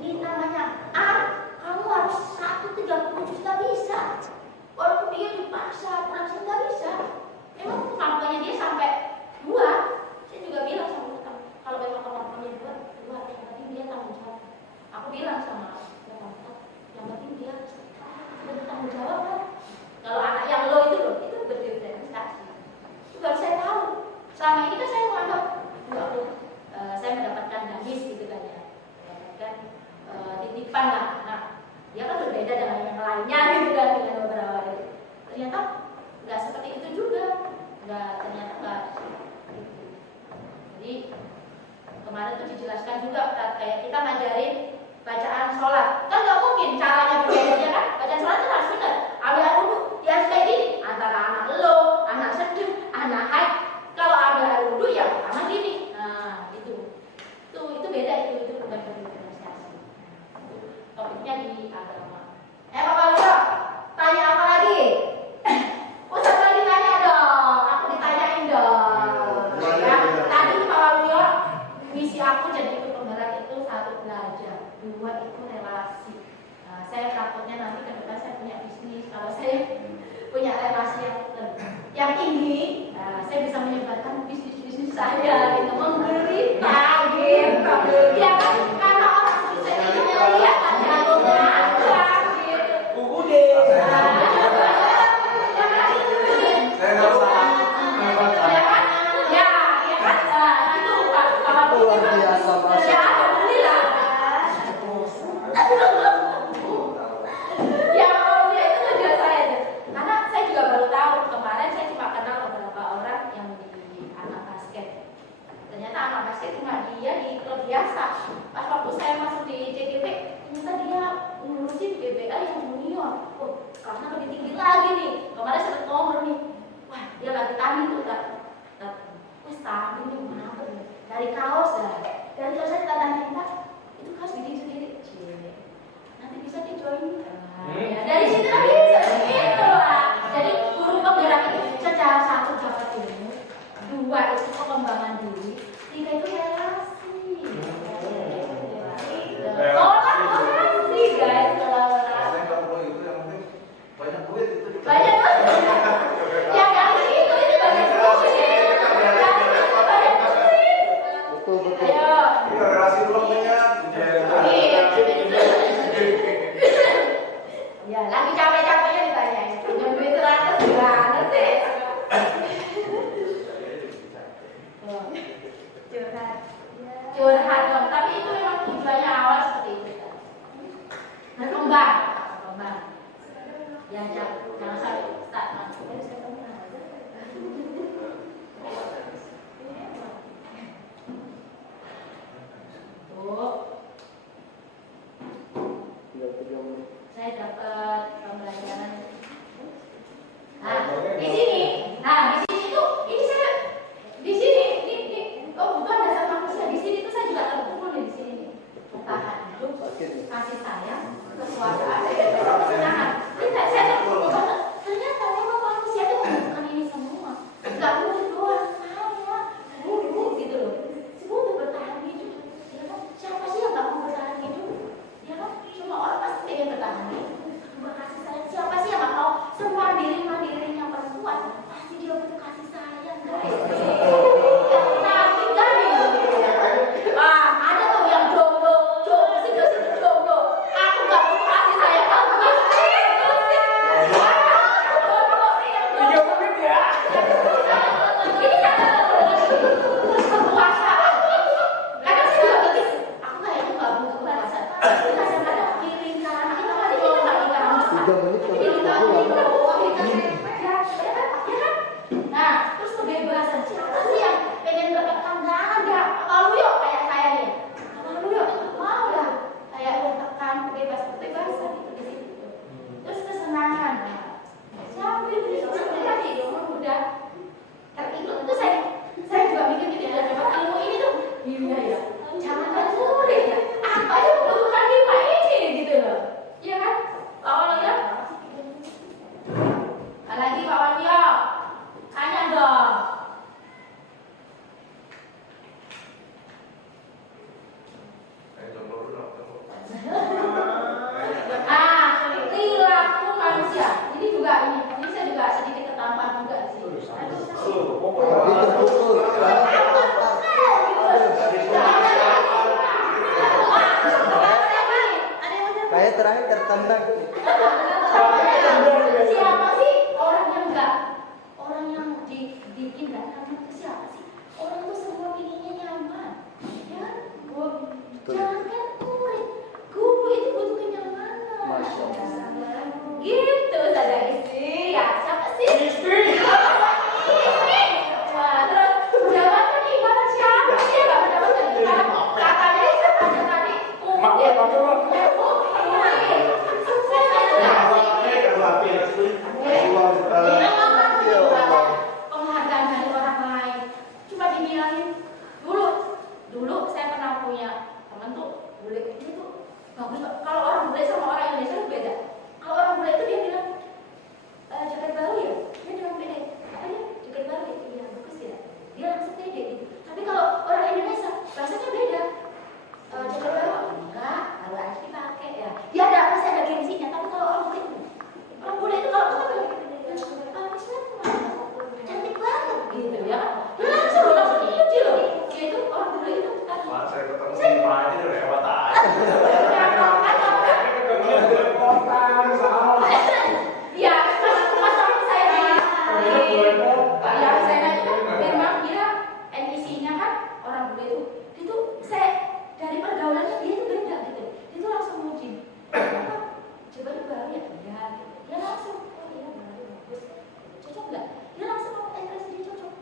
ini namanya kamu harus 130 juz nggak bisa, walaupun dia dipaksa langsung nggak bisa. Memang kemampuannya dia sampai 2. Saya juga bilang sama Ustaz, kalau memang kemampuannya 2 yang penting dia tanggung jawab. Aku bilang sama Ustaz, yang penting dia bertanggung jawab kan. Kalau anak yang low itu loh, itu berdiferensiasi. Itu baru saya tahu. Selama ini kan saya menganggap saya mendapatkan nangis gitu kan ya, mendapatkan titipan lah. Nah, dia kan berbeda dengan yang lainnya gitu kan, dengan beberapa itu. Ternyata nggak seperti itu juga. Ternyata nggak. Jadi kemarin tuh dijelaskan juga kayak kita ngajarin bacaan sholat, kan nggak mungkin caranya berbeda kan? Bacaan sholat itu harus benar. Ambil air wudhu, ya harus kayak gini. Antara anak low, anak sedang, anak high. Kalau ambil air wudhu ya sama gini. Nah itu beda itu bukan berdiferensiasi. Topiknya di agama. Bapak Lura, tanya apa lagi? Ustaz lagi tanya dong, aku ditanyain dong. Ya, tadi Pak Waluyo, misi aku jadi ikut penggerak itu 1 belajar, 2 itu relasi. Nah, saya takutnya Ya, lagi capek-capeknya ditanyain. Pinjam duit 100 gimana sih? Curhat. Curhat dong, tapi itu memang tujuannya awal seperti itu. Berkembang. Ya, jangan sampai stagnan. Tinggal 3 menit. Saya dapat pembelajaran. Nah, di sini, tuh, ini saya di sini, ini, oh bukan dasar manusia. Di sini tuh saya juga terpukul di sini nih. Bertahan hidup, kasih sayang, kesuasaan, kesenangan. Ini saya terpukul banget. Ternyata memang manusia itu membutuhkan ini semua. Gak butuh doang saya, butuh gitu loh. Butuh bertahan hidup. Ya kan? Siapa sih yang gak mau bertahan hidup? Ya kan? Semua orang pasti pengen bertahan hidup. Cuma kasih sayang. Siapa sih yang gak mau semua diri-dirinya perempuan pasti dia butuh kasih sayang, guys. Nanti ada tuh yang jomblo, situ jomblo. Aku gak butuh kasih sayang. Aku miskin. Jomblo yang jomblo. Ini kan kekuasaan. Kadang saya juga mikir, aku kayaknya gak butuh kekuasaan. Tapi kadang-kadang pikirin kan, kita gak nikah. 3 menit Nah, terus kebebasan. Siapa sih yang pengen bertekan? Nggak ada. Kalau yuk kayak saya nih. Kalau yuk mau lah. Kayak bertekan, kebebasan itu di situ. Terus kesenangan. Siapa itu tadi udah terikut itu saya juga mikir-mikir dan dapat ilmu ini tuh. Iya ya. Jangan kan sulit ya. Apa aja membutuhkan lima ini gitu loh. Iya kan? Awal ya. Lagi Pak Wadio, tanya dong. Perilaku manusia. Ini saya juga sedikit ketampanan juga sih. Tadi terpukul. Kayak terakhir tertendang. Siapa sih orang yang dibikin gak nyaman itu siapa sih? Orang itu semua pinginnya nyaman, ya kan? Jangankan guru itu butuh kenyamanan. Masya Allah. Gitu saja istri. Ya siapa sih? Istri. Nah, terus mendapatkan ibarat siapa sih yang gak mendapatkan ibarat? Katanya siapa aja tadi? Penghargaan dari orang lain. Cuma dibilangin dulu saya pernah punya teman tuh bule itu tuh bagus. Kalau orang bule sama orang Indonesia itu beda. Kalau orang bule itu dia bilang jaket baru ya, dia bilang pede. Apa dia jaket baru ya? Iya bagus ya. Dia langsung pede gitu. Tapi kalau orang Indonesia bahasanya beda. Jaket baru enggak, baru aja dipakai ya. Dia pasti ada gengsinya. Tapi kalau orang bule itu kalau ketemu cantik banget gitu ya kan? Langsung dipuji loh. Dia itu orang bule itu kan. Saya ketemu Sima aja udah lewat aja. Ya, masalah saya itu memang dia NIC-nya kan orang bule itu saya dari pergaulannya dia itu beda gitu. Dia tuh langsung muji. Coba lu baru ya? Iya. Dia langsung, oh iya bagus. Cocok nggak? Dia langsung mau impresi dia cocok.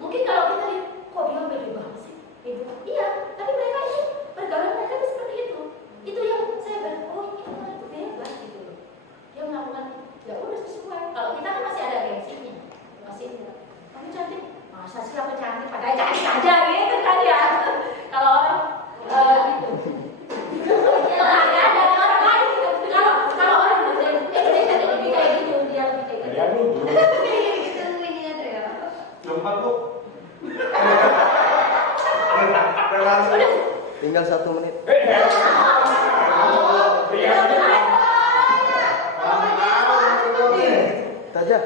Mungkin kalau kita lihat, kok dia beda banget sih? Iya, tapi mereka itu pergaulan mereka itu seperti itu. Itu yang saya bilang, oh ini orang itu bebas gitu. Dia melakukan, ya udah sesuai. Kalau kita kan masih ada gengsinya, masih kamu cantik, masa sih aku cantik? Padahal cantik aja gitu kan ya. Kalau orang gitu. Ada orang lain gitu. Kalau orang Indonesia itu lebih kayak gitu, dia lebih kayak gitu. Ya lu dulu. Gitu ininya tuh ya. Jumpa lu. Tinggal 1 menit. Saja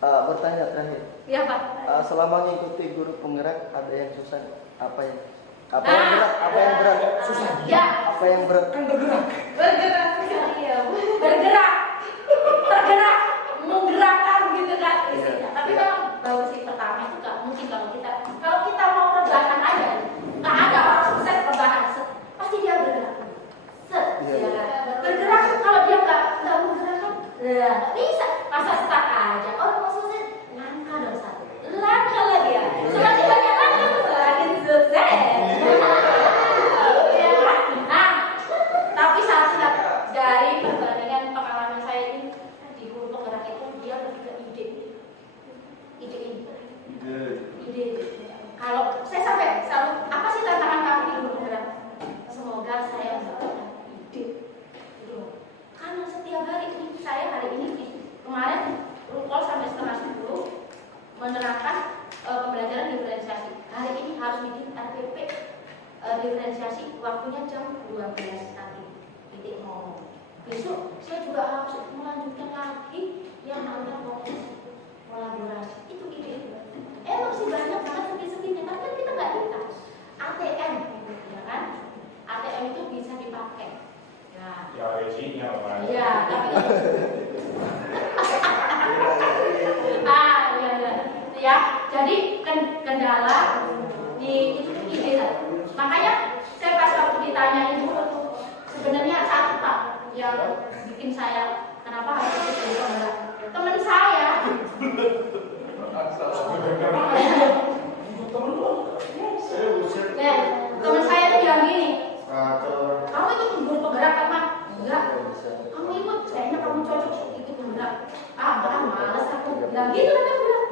bertanya terakhir. Iya Pak. Selama mengikuti guru penggerak ada yang susah? Apa yang berat? Apa yang berat? Susah. Ya. Apa yang berat? Kan bergerak. Bergerak sekali ya. Bergerak. diferensiasi waktunya jam 12 nanti. Titik ngomong. Besok saya juga harus melanjutkan lagi yang namanya kolaborasi. Itu ide. Emang sih banyak banget sepi-sepinya, tapi kan kita nggak bisa. ATM, ya kan? ATM itu bisa dipakai. Nah, Ya rezinya Pak. iya, tapi iya. Itu ya. Jadi kendala di itu tuh ide tadi. Makanya saya pas waktu ditanya itu sebenarnya satu Pak yang bikin saya kenapa harus ikut jadi penggerak. Teman saya nah, teman saya tuh bilang gini, kamu ikut penggerak kan Mak? Enggak. Kamu ikut, kayaknya kamu cocok ikut penggerak. Males aku. Bilang gitu kan aku bilang.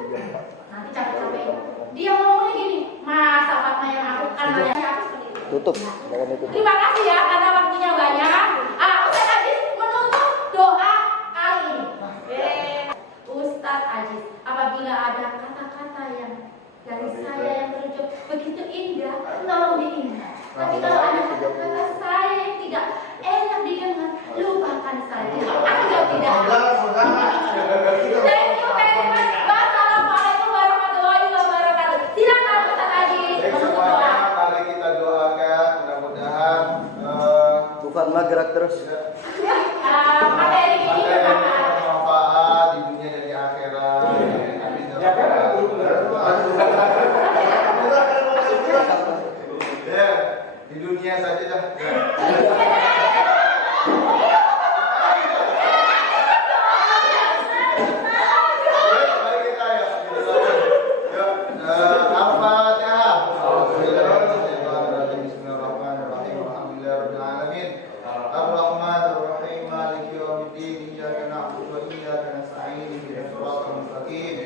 Nanti capek-capek. Dia ngomongnya gini, masa Fatma yang aku kan nanya aku seperti itu. Tutup, jangan ditutup. Terima kasih ya karena waktunya banyak. Ustaz Aziz menutup doa kali ini. Ustaz Aziz, apabila ada kata-kata yang dari saya yang terucap begitu indah, tolong diingat. Tapi kalau ada kata-kata saya yang tidak enak didengar, lupakan saja. Anggap tidak. Thank you very much. Wassalamualaikum warahmatullahi wabarakatuh. Silakan Ustaz Aziz menutup doa. Mari kita doakan mudah-mudahan Bukan mah gerak terus. Materi ini bermanfaat. bermanfaat di dunia dan di akhirat. Amin. Ya kan guru Ya, di dunia saja dah. Mari kita ya. Al-Fatihah. Bismillahirrahmanirrahim. Alhamdulillahirabbil alamin. Ar-Rahmanir Rahim. Maliki yaumiddin. Iyyaka na'budu wa iyyaka nasta'in. Ihdinas siratal mustaqim.